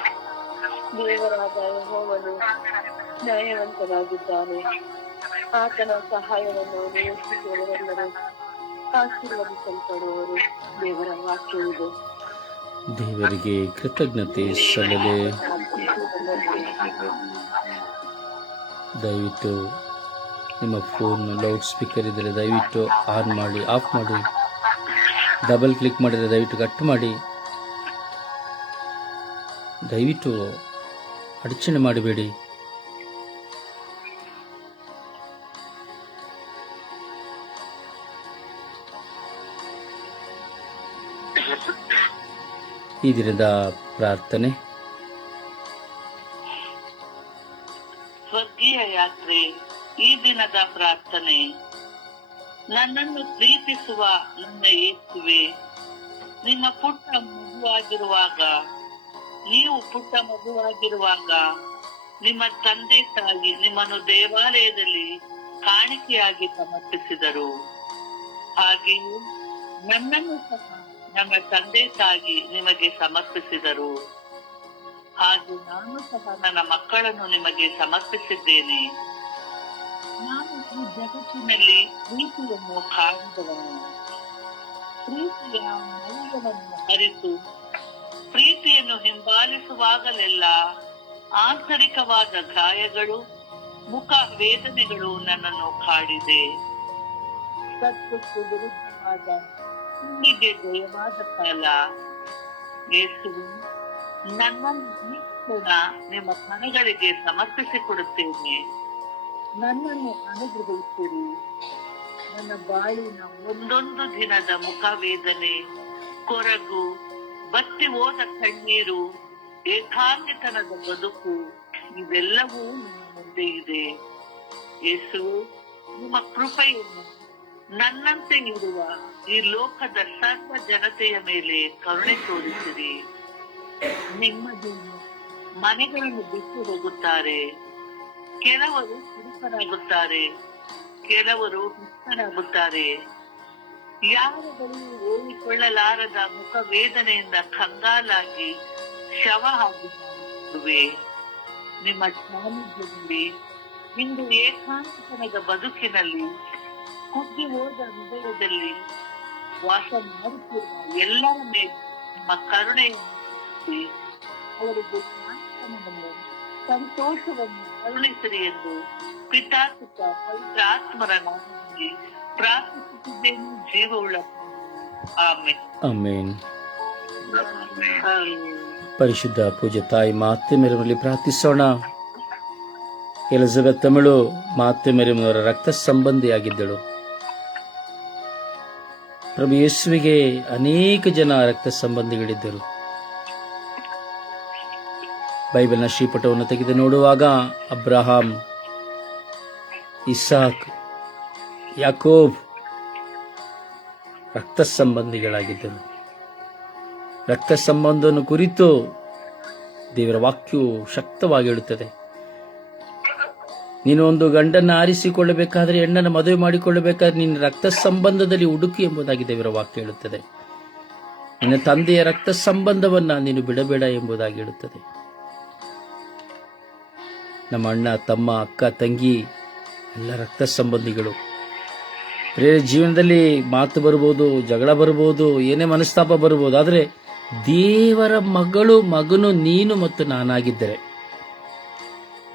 ದೇವರಾದ ಯೆಹೋವನು ನ್ಯಾಯವಂತನಾಗಿದ್ದಾನೆ, ಆತನ ಸಹಾಯವನ್ನು ನಿರೀಕ್ಷಿಸುವವರೆಲ್ಲರೂ ಆಶೀರ್ವದಿಸಲ್ಪಡುವರು. ದೇವರ ವಾಕ್ಯವಿದೆ. ದೇವರಿಗೆ ಕೃತಜ್ಞತೆ ಸಲ್ಲದೆ. ದಯವಿಟ್ಟು ನಿಮ್ಮ ಫೋನ್ ಲೌಡ್ ಸ್ಪೀಕರ್ ಇದ್ದರೆ ದಯವಿಟ್ಟು ಆನ್ ಮಾಡಿ, ಆಫ್ ಮಾಡಿ. ಡಬಲ್ ಕ್ಲಿಕ್ ಮಾಡಿದರೆ ದಯವಿಟ್ಟು ಕಟ್ ಮಾಡಿ. ದಯವಿಟ್ಟು ಅಡಚಣೆ ಮಾಡಬೇಡಿ. ಈ ದಿನದ ಪ್ರಾರ್ಥನೆ. ಸ್ವರ್ಗೀಯ ಯಾತ್ರೆ. ಈ ದಿನದ ಪ್ರಾರ್ಥನೆ. ನನ್ನನ್ನು ಪ್ರೀತಿಸುವ ನನ್ನ ಯೇಸುವೆ, ನಿಮ್ಮ ಪುಟ್ಟ ಮಗುವಾಗಿರುವಾಗ, ನೀವು ಪುಟ್ಟ ಮಗುವಾಗಿರುವಾಗ ನಿಮ್ಮ ತಂದೆ ತಾಯಿ ನಿಮ್ಮನ್ನು ದೇವಾಲಯದಲ್ಲಿ ಕಾಣಿಕೆಯಾಗಿ ಸಮರ್ಪಿಸಿದರು. ಹಾಗೆಯೇ ನನ್ನನ್ನು ಸಹ ನಮ್ಮ ತಂದೆ ತಾಯಿ ನಿಮಗೆ ಸಮರ್ಪಿಸಿದರು. ಹಾಗೂ ನಾನು ಸಹ ನನ್ನ ಮಕ್ಕಳನ್ನು ನಿಮಗೆ ಸಮರ್ಪಿಸಿದ್ದೇನೆ. ನಾನು ಈ ಜಗತ್ತಿನಲ್ಲಿ ಪ್ರೀತಿಯನ್ನು ಕಾಣಿದವನು. ಪ್ರೀತಿಯ ಮೌಲ್ಯವನ್ನು ಅರಿತು ಪ್ರೀತಿಯನ್ನು ಹಿಂಬಾಲಿಸುವಾಗಲೆಲ್ಲ ಆಂತರಿಕವಾದ ಗಾಯಗಳು, ಮುಖ ವೇದನೆಗಳು ನನ್ನನ್ನು ಕಾಡಿದೆ. ಸತ್ಯಕ್ಕೆ ವಿರುದ್ಧವಾದ ಸುಳ್ಳಿಗೆ ಜಯವಾದ ಕಾಲ. ಯೇಸುವೆ, ನನ್ನನ್ನು ಈ ಕ್ಷಣ ನಿಮ್ಮ ಕಣಗಳಿಗೆ ಸಮರ್ಪಿಸಿಕೊಡುತ್ತೇನೆ. ನನ್ನನ್ನು ಅನುಗ್ರಹಿಸಿರಿ. ನನ್ನ ಬಾಳಿನ ಒಂದೊಂದು ದಿನದ ಮುಖವೇದನೆ, ಕೊರಗು, ಬತ್ತಿ ಹೋದ ಕಣ್ಣೀರು, ಏಕಾಂಗಿತನದ ಬದುಕು, ಇವೆಲ್ಲವೂ ನಿಮ್ಮ ಮುಂದೆ ಇದೆ. ಯೇಸು, ನಿಮ್ಮ ಕೃಪೆಯನ್ನು ನನ್ನಂತೆ ಇರುವ ಈ ಲೋಕದ ಸರ್ವ ಜನತೆಯ ಮೇಲೆ ಕರುಣೆ ತೋರಿಸಿರಿ. ನೆಮ್ಮದಿಯನ್ನು ಮನೆಗಳನ್ನು ಬಿಟ್ಟು ಹೋಗುತ್ತಾರೆ. ಕೆಲವರು ಕುರುಕರಾಗುತ್ತಾರೆ, ಕೆಲವರು ಹುಚ್ಚರಾಗುತ್ತಾರೆ. ಯಾರ ಬಳಿಯೂ ಓಡಿಕೊಳ್ಳಲಾರದ ಮುಖ ವೇದನೆಯಿಂದ ಕಂಗಾಲಾಗಿ ಶವ ಆಗಿರುವೆ. ನಿಮ್ಮ ಸಾನ್ನಿಧ್ಯದಲ್ಲಿ ಇಂದು ಏಕಾಂತನದ ಬದುಕಿನಲ್ಲಿ ಕುಗ್ಗಿ ಹೋದ ಹೃದಯದಲ್ಲಿ ವಾಸ ಮಾಡುತ್ತಿರುವ ಎಲ್ಲರ ಮೇಲೆ ನಿಮ್ಮ ಕರುಣೆಯನ್ನು ತೋರಿಸಿ ಅವರಿಗೆ ಶಾಂತನನ್ನು ಸಂತೋಷವನ್ನು ಕರುಣಿಸಿರಿ ಎಂದು ಪಿತಾಸುತ ಪವಿತ್ರ ಆತ್ಮರ ನಾಮದಲ್ಲಿ ಪ್ರಾರ್ಥಿಸುತ್ತಿದ್ದೇನೆ. ಜೀವವುಳ್ಳ ಆಮೆನ್. ಆಮೇನ್. ಆಮೆನ್. ಪರಿಶುದ್ಧ ಪೂಜ್ಯ ತಾಯಿ ಮಾತೆ ಮೇರಿಯಮ್ಮನಲ್ಲಿ ಪ್ರಾರ್ಥಿಸೋಣ. ಎಲಿಜಬೆತ್ ತಮಿಳು ಮಾತೆ ಮೇರಿಯಮ್ಮನವರ ರಕ್ತ ಸಂಬಂಧಿಯಾಗಿದ್ದಳು. ಪ್ರಭು ಯೇಸುವಿಗೆ ಅನೇಕ ಜನ ರಕ್ತ ಸಂಬಂಧಿಗಳಿದ್ದರು. ಬೈಬಲ್ನ ಶ್ರೀಪಟವನ್ನು ತೆಗೆದು ನೋಡುವಾಗ ಅಬ್ರಹಾಂ, ಇಸಾಕ್, ಯಾಕೋಬ್ ರಕ್ತ ಸಂಬಂಧಿಗಳಾಗಿದ್ದರು. ರಕ್ತ ಸಂಬಂಧವನ್ನು ಕುರಿತು ದೇವರ ವಾಕ್ಯವು ಶಕ್ತವಾಗಿ ಹೇಳುತ್ತದೆ. ನೀನು ಒಂದು ಗಂಡನ್ನು ಆರಿಸಿಕೊಳ್ಳಬೇಕಾದ್ರೆ, ಹೆಣ್ಣನ್ನು ಮದುವೆ ಮಾಡಿಕೊಳ್ಳಬೇಕಾದ್ರೆ ನಿನ್ನ ರಕ್ತ ಸಂಬಂಧದಲ್ಲಿ ಹುಡುಕಿ ಎಂಬುದಾಗಿ ದೇವರ ವಾಕ್ಯ ಹೇಳುತ್ತದೆ. ನಿನ್ನ ತಂದೆಯ ರಕ್ತ ಸಂಬಂಧವನ್ನ ನೀನು ಬಿಡಬೇಡ ಎಂಬುದಾಗಿ ಹೇಳುತ್ತದೆ. ನಮ್ಮ ಅಣ್ಣ, ತಮ್ಮ, ಅಕ್ಕ, ತಂಗಿ ಎಲ್ಲ ರಕ್ತ ಸಂಬಂಧಿಗಳು. ಬೇರೆ ಜೀವನದಲ್ಲಿ ಮಾತು ಬರ್ಬೋದು, ಜಗಳ ಬರ್ಬೋದು, ಏನೇ ಮನಸ್ತಾಪ ಬರ್ಬೋದು. ಆದರೆ ದೇವರ ಮಗನು ನೀನು ಮತ್ತು ನಾನಾಗಿದ್ದರೆ,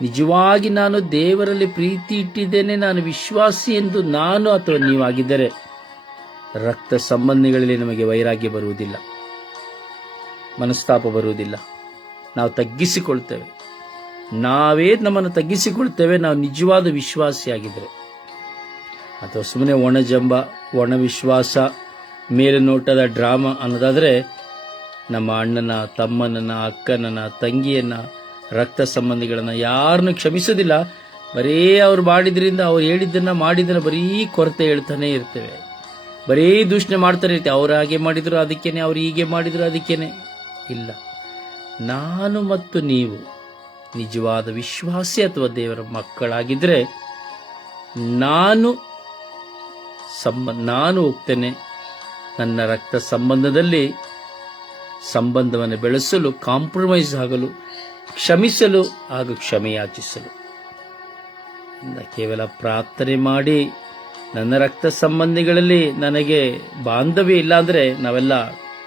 ನಿಜವಾಗಿ ನಾನು ದೇವರಲ್ಲಿ ಪ್ರೀತಿ ಇಟ್ಟಿದ್ದೇನೆ, ನಾನು ವಿಶ್ವಾಸಿ ಎಂದು ನಾನು ಅಥವಾ ನೀವಾಗಿದ್ದರೆ ರಕ್ತ ಸಂಬಂಧಿಗಳಲ್ಲಿ ನಮಗೆ ವೈರಾಗ್ಯ ಬರುವುದಿಲ್ಲ, ಮನಸ್ತಾಪ ಬರುವುದಿಲ್ಲ. ನಾವು ತಗ್ಗಿಸಿಕೊಳ್ತೇವೆ, ನಾವೇ ನಮ್ಮನ್ನು ತಗ್ಗಿಸಿಕೊಳ್ತೇವೆ ನಾವು ನಿಜವಾದ ವಿಶ್ವಾಸಿಯಾಗಿದ್ದರೆ. ಅಥವಾ ಸುಮ್ಮನೆ ಒಣಜಂಬ, ಒಣ ವಿಶ್ವಾಸ, ಮೇಲುನೋಟದ ಡ್ರಾಮಾ ಅನ್ನೋದಾದರೆ ನಮ್ಮ ಅಣ್ಣನ, ತಮ್ಮನನ್ನ, ಅಕ್ಕನನ್ನ, ತಂಗಿಯನ್ನ, ರಕ್ತ ಸಂಬಂಧಿಗಳನ್ನ ಯಾರನ್ನು ಕ್ಷಮಿಸೋದಿಲ್ಲ. ಬರೀ ಅವ್ರು ಮಾಡಿದ್ರಿಂದ, ಅವ್ರು ಹೇಳಿದ್ದನ್ನ ಮಾಡಿದ್ದನ್ನ ಬರೀ ಕೊರತೆ ಹೇಳ್ತಾನೆ ಇರ್ತೇವೆ, ಬರೀ ದೂಷಣೆ ಮಾಡ್ತಾನೆ ಇರ್ತೇವೆ. ಅವ್ರು ಹಾಗೆ ಮಾಡಿದ್ರು ಅದಕ್ಕೇನೆ, ಅವ್ರು ಹೀಗೆ ಮಾಡಿದ್ರು ಅದಕ್ಕೇನೆ. ಇಲ್ಲ, ನಾನು ಮತ್ತು ನೀವು ನಿಜವಾದ ವಿಶ್ವಾಸಿ ಅಥವಾ ದೇವರ ಮಕ್ಕಳಾಗಿದ್ದರೆ ನಾನು ಹೋಗ್ತೇನೆ ನನ್ನ ರಕ್ತ ಸಂಬಂಧದಲ್ಲಿ ಸಂಬಂಧವನ್ನು ಬೆಳೆಸಲು, ಕಾಂಪ್ರಮೈಸ್ ಆಗಲು, ಕ್ಷಮಿಸಲು ಹಾಗೂ ಕ್ಷಮೆಯಾಚಿಸಲು. ಕೇವಲ ಪ್ರಾರ್ಥನೆ ಮಾಡಿ ನನ್ನ ರಕ್ತ ಸಂಬಂಧಿಗಳಲ್ಲಿ ನನಗೆ ಬಾಂಧವ್ಯ ಇಲ್ಲ ಅಂದರೆ ನಾವೆಲ್ಲ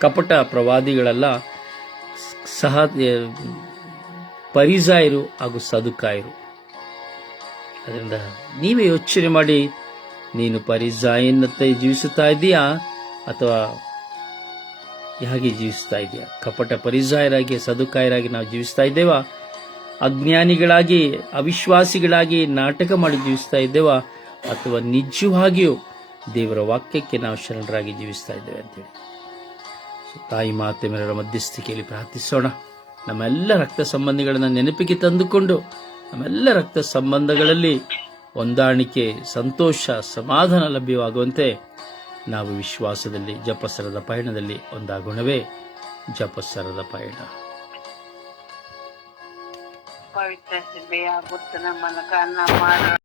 ಕಪಟ ಪ್ರವಾದಿಗಳೆಲ್ಲ, ಸಹ ಪರಿಸಾಯರು ಹಾಗೂ ಸದುಕಾಯರು. ಅದರಿಂದ ನೀವೇ ಯೋಚನೆ ಮಾಡಿ, ನೀನು ಪರಿಸಾಯನಂತೆ ಜೀವಿಸುತ್ತಾ ಇದೆಯಾ ಅಥವಾ ಹೇಗೆ ಜೀವಿಸ್ತಾ ಇದೆಯಾ? ಕಪಟ ಪರಿಸಾಯರಾಗಿ, ಸದುಕಾಯರಾಗಿ ನಾವು ಜೀವಿಸ್ತಾ ಇದ್ದೇವಾ? ಅಜ್ಞಾನಿಗಳಾಗಿ, ಅವಿಶ್ವಾಸಿಗಳಾಗಿ ನಾಟಕ ಮಾಡಿ ಜೀವಿಸ್ತಾ ಇದ್ದೇವಾ? ಅಥವಾ ನಿಜವಾಗಿಯೂ ದೇವರ ವಾಕ್ಯಕ್ಕೆ ನಾವು ಶರಣರಾಗಿ ಜೀವಿಸ್ತಾ ಇದ್ದೇವೆ ಅಂತೇಳಿ ತಾಯಿ ಮಾತೆ ಮೇರೆಯವರ ಮಧ್ಯಸ್ಥಿಕೆಯಲ್ಲಿ ಪ್ರಾರ್ಥಿಸೋಣ. ನಮ್ಮೆಲ್ಲ ರಕ್ತ ಸಂಬಂಧಿಗಳನ್ನು ನೆನಪಿಗೆ ತಂದುಕೊಂಡು ನಮ್ಮೆಲ್ಲ ರಕ್ತ ಸಂಬಂಧಗಳಲ್ಲಿ ಹೊಂದಾಣಿಕೆ, ಸಂತೋಷ, ಸಮಾಧಾನ ಲಭ್ಯವಾಗುವಂತೆ ನಾವು ವಿಶ್ವಾಸದಲ್ಲಿ ಜಪಸರದ ಪಯಣದಲ್ಲಿ ಒಂದಾಗೋಣವೇ. ಜಪಸರದ ಪಯಣ. ಪವಿತ್ರ ಸಿಬ್ಬೆಯ ಪುತ್ರನ ಮೂಲಕ ನಮ್ಮ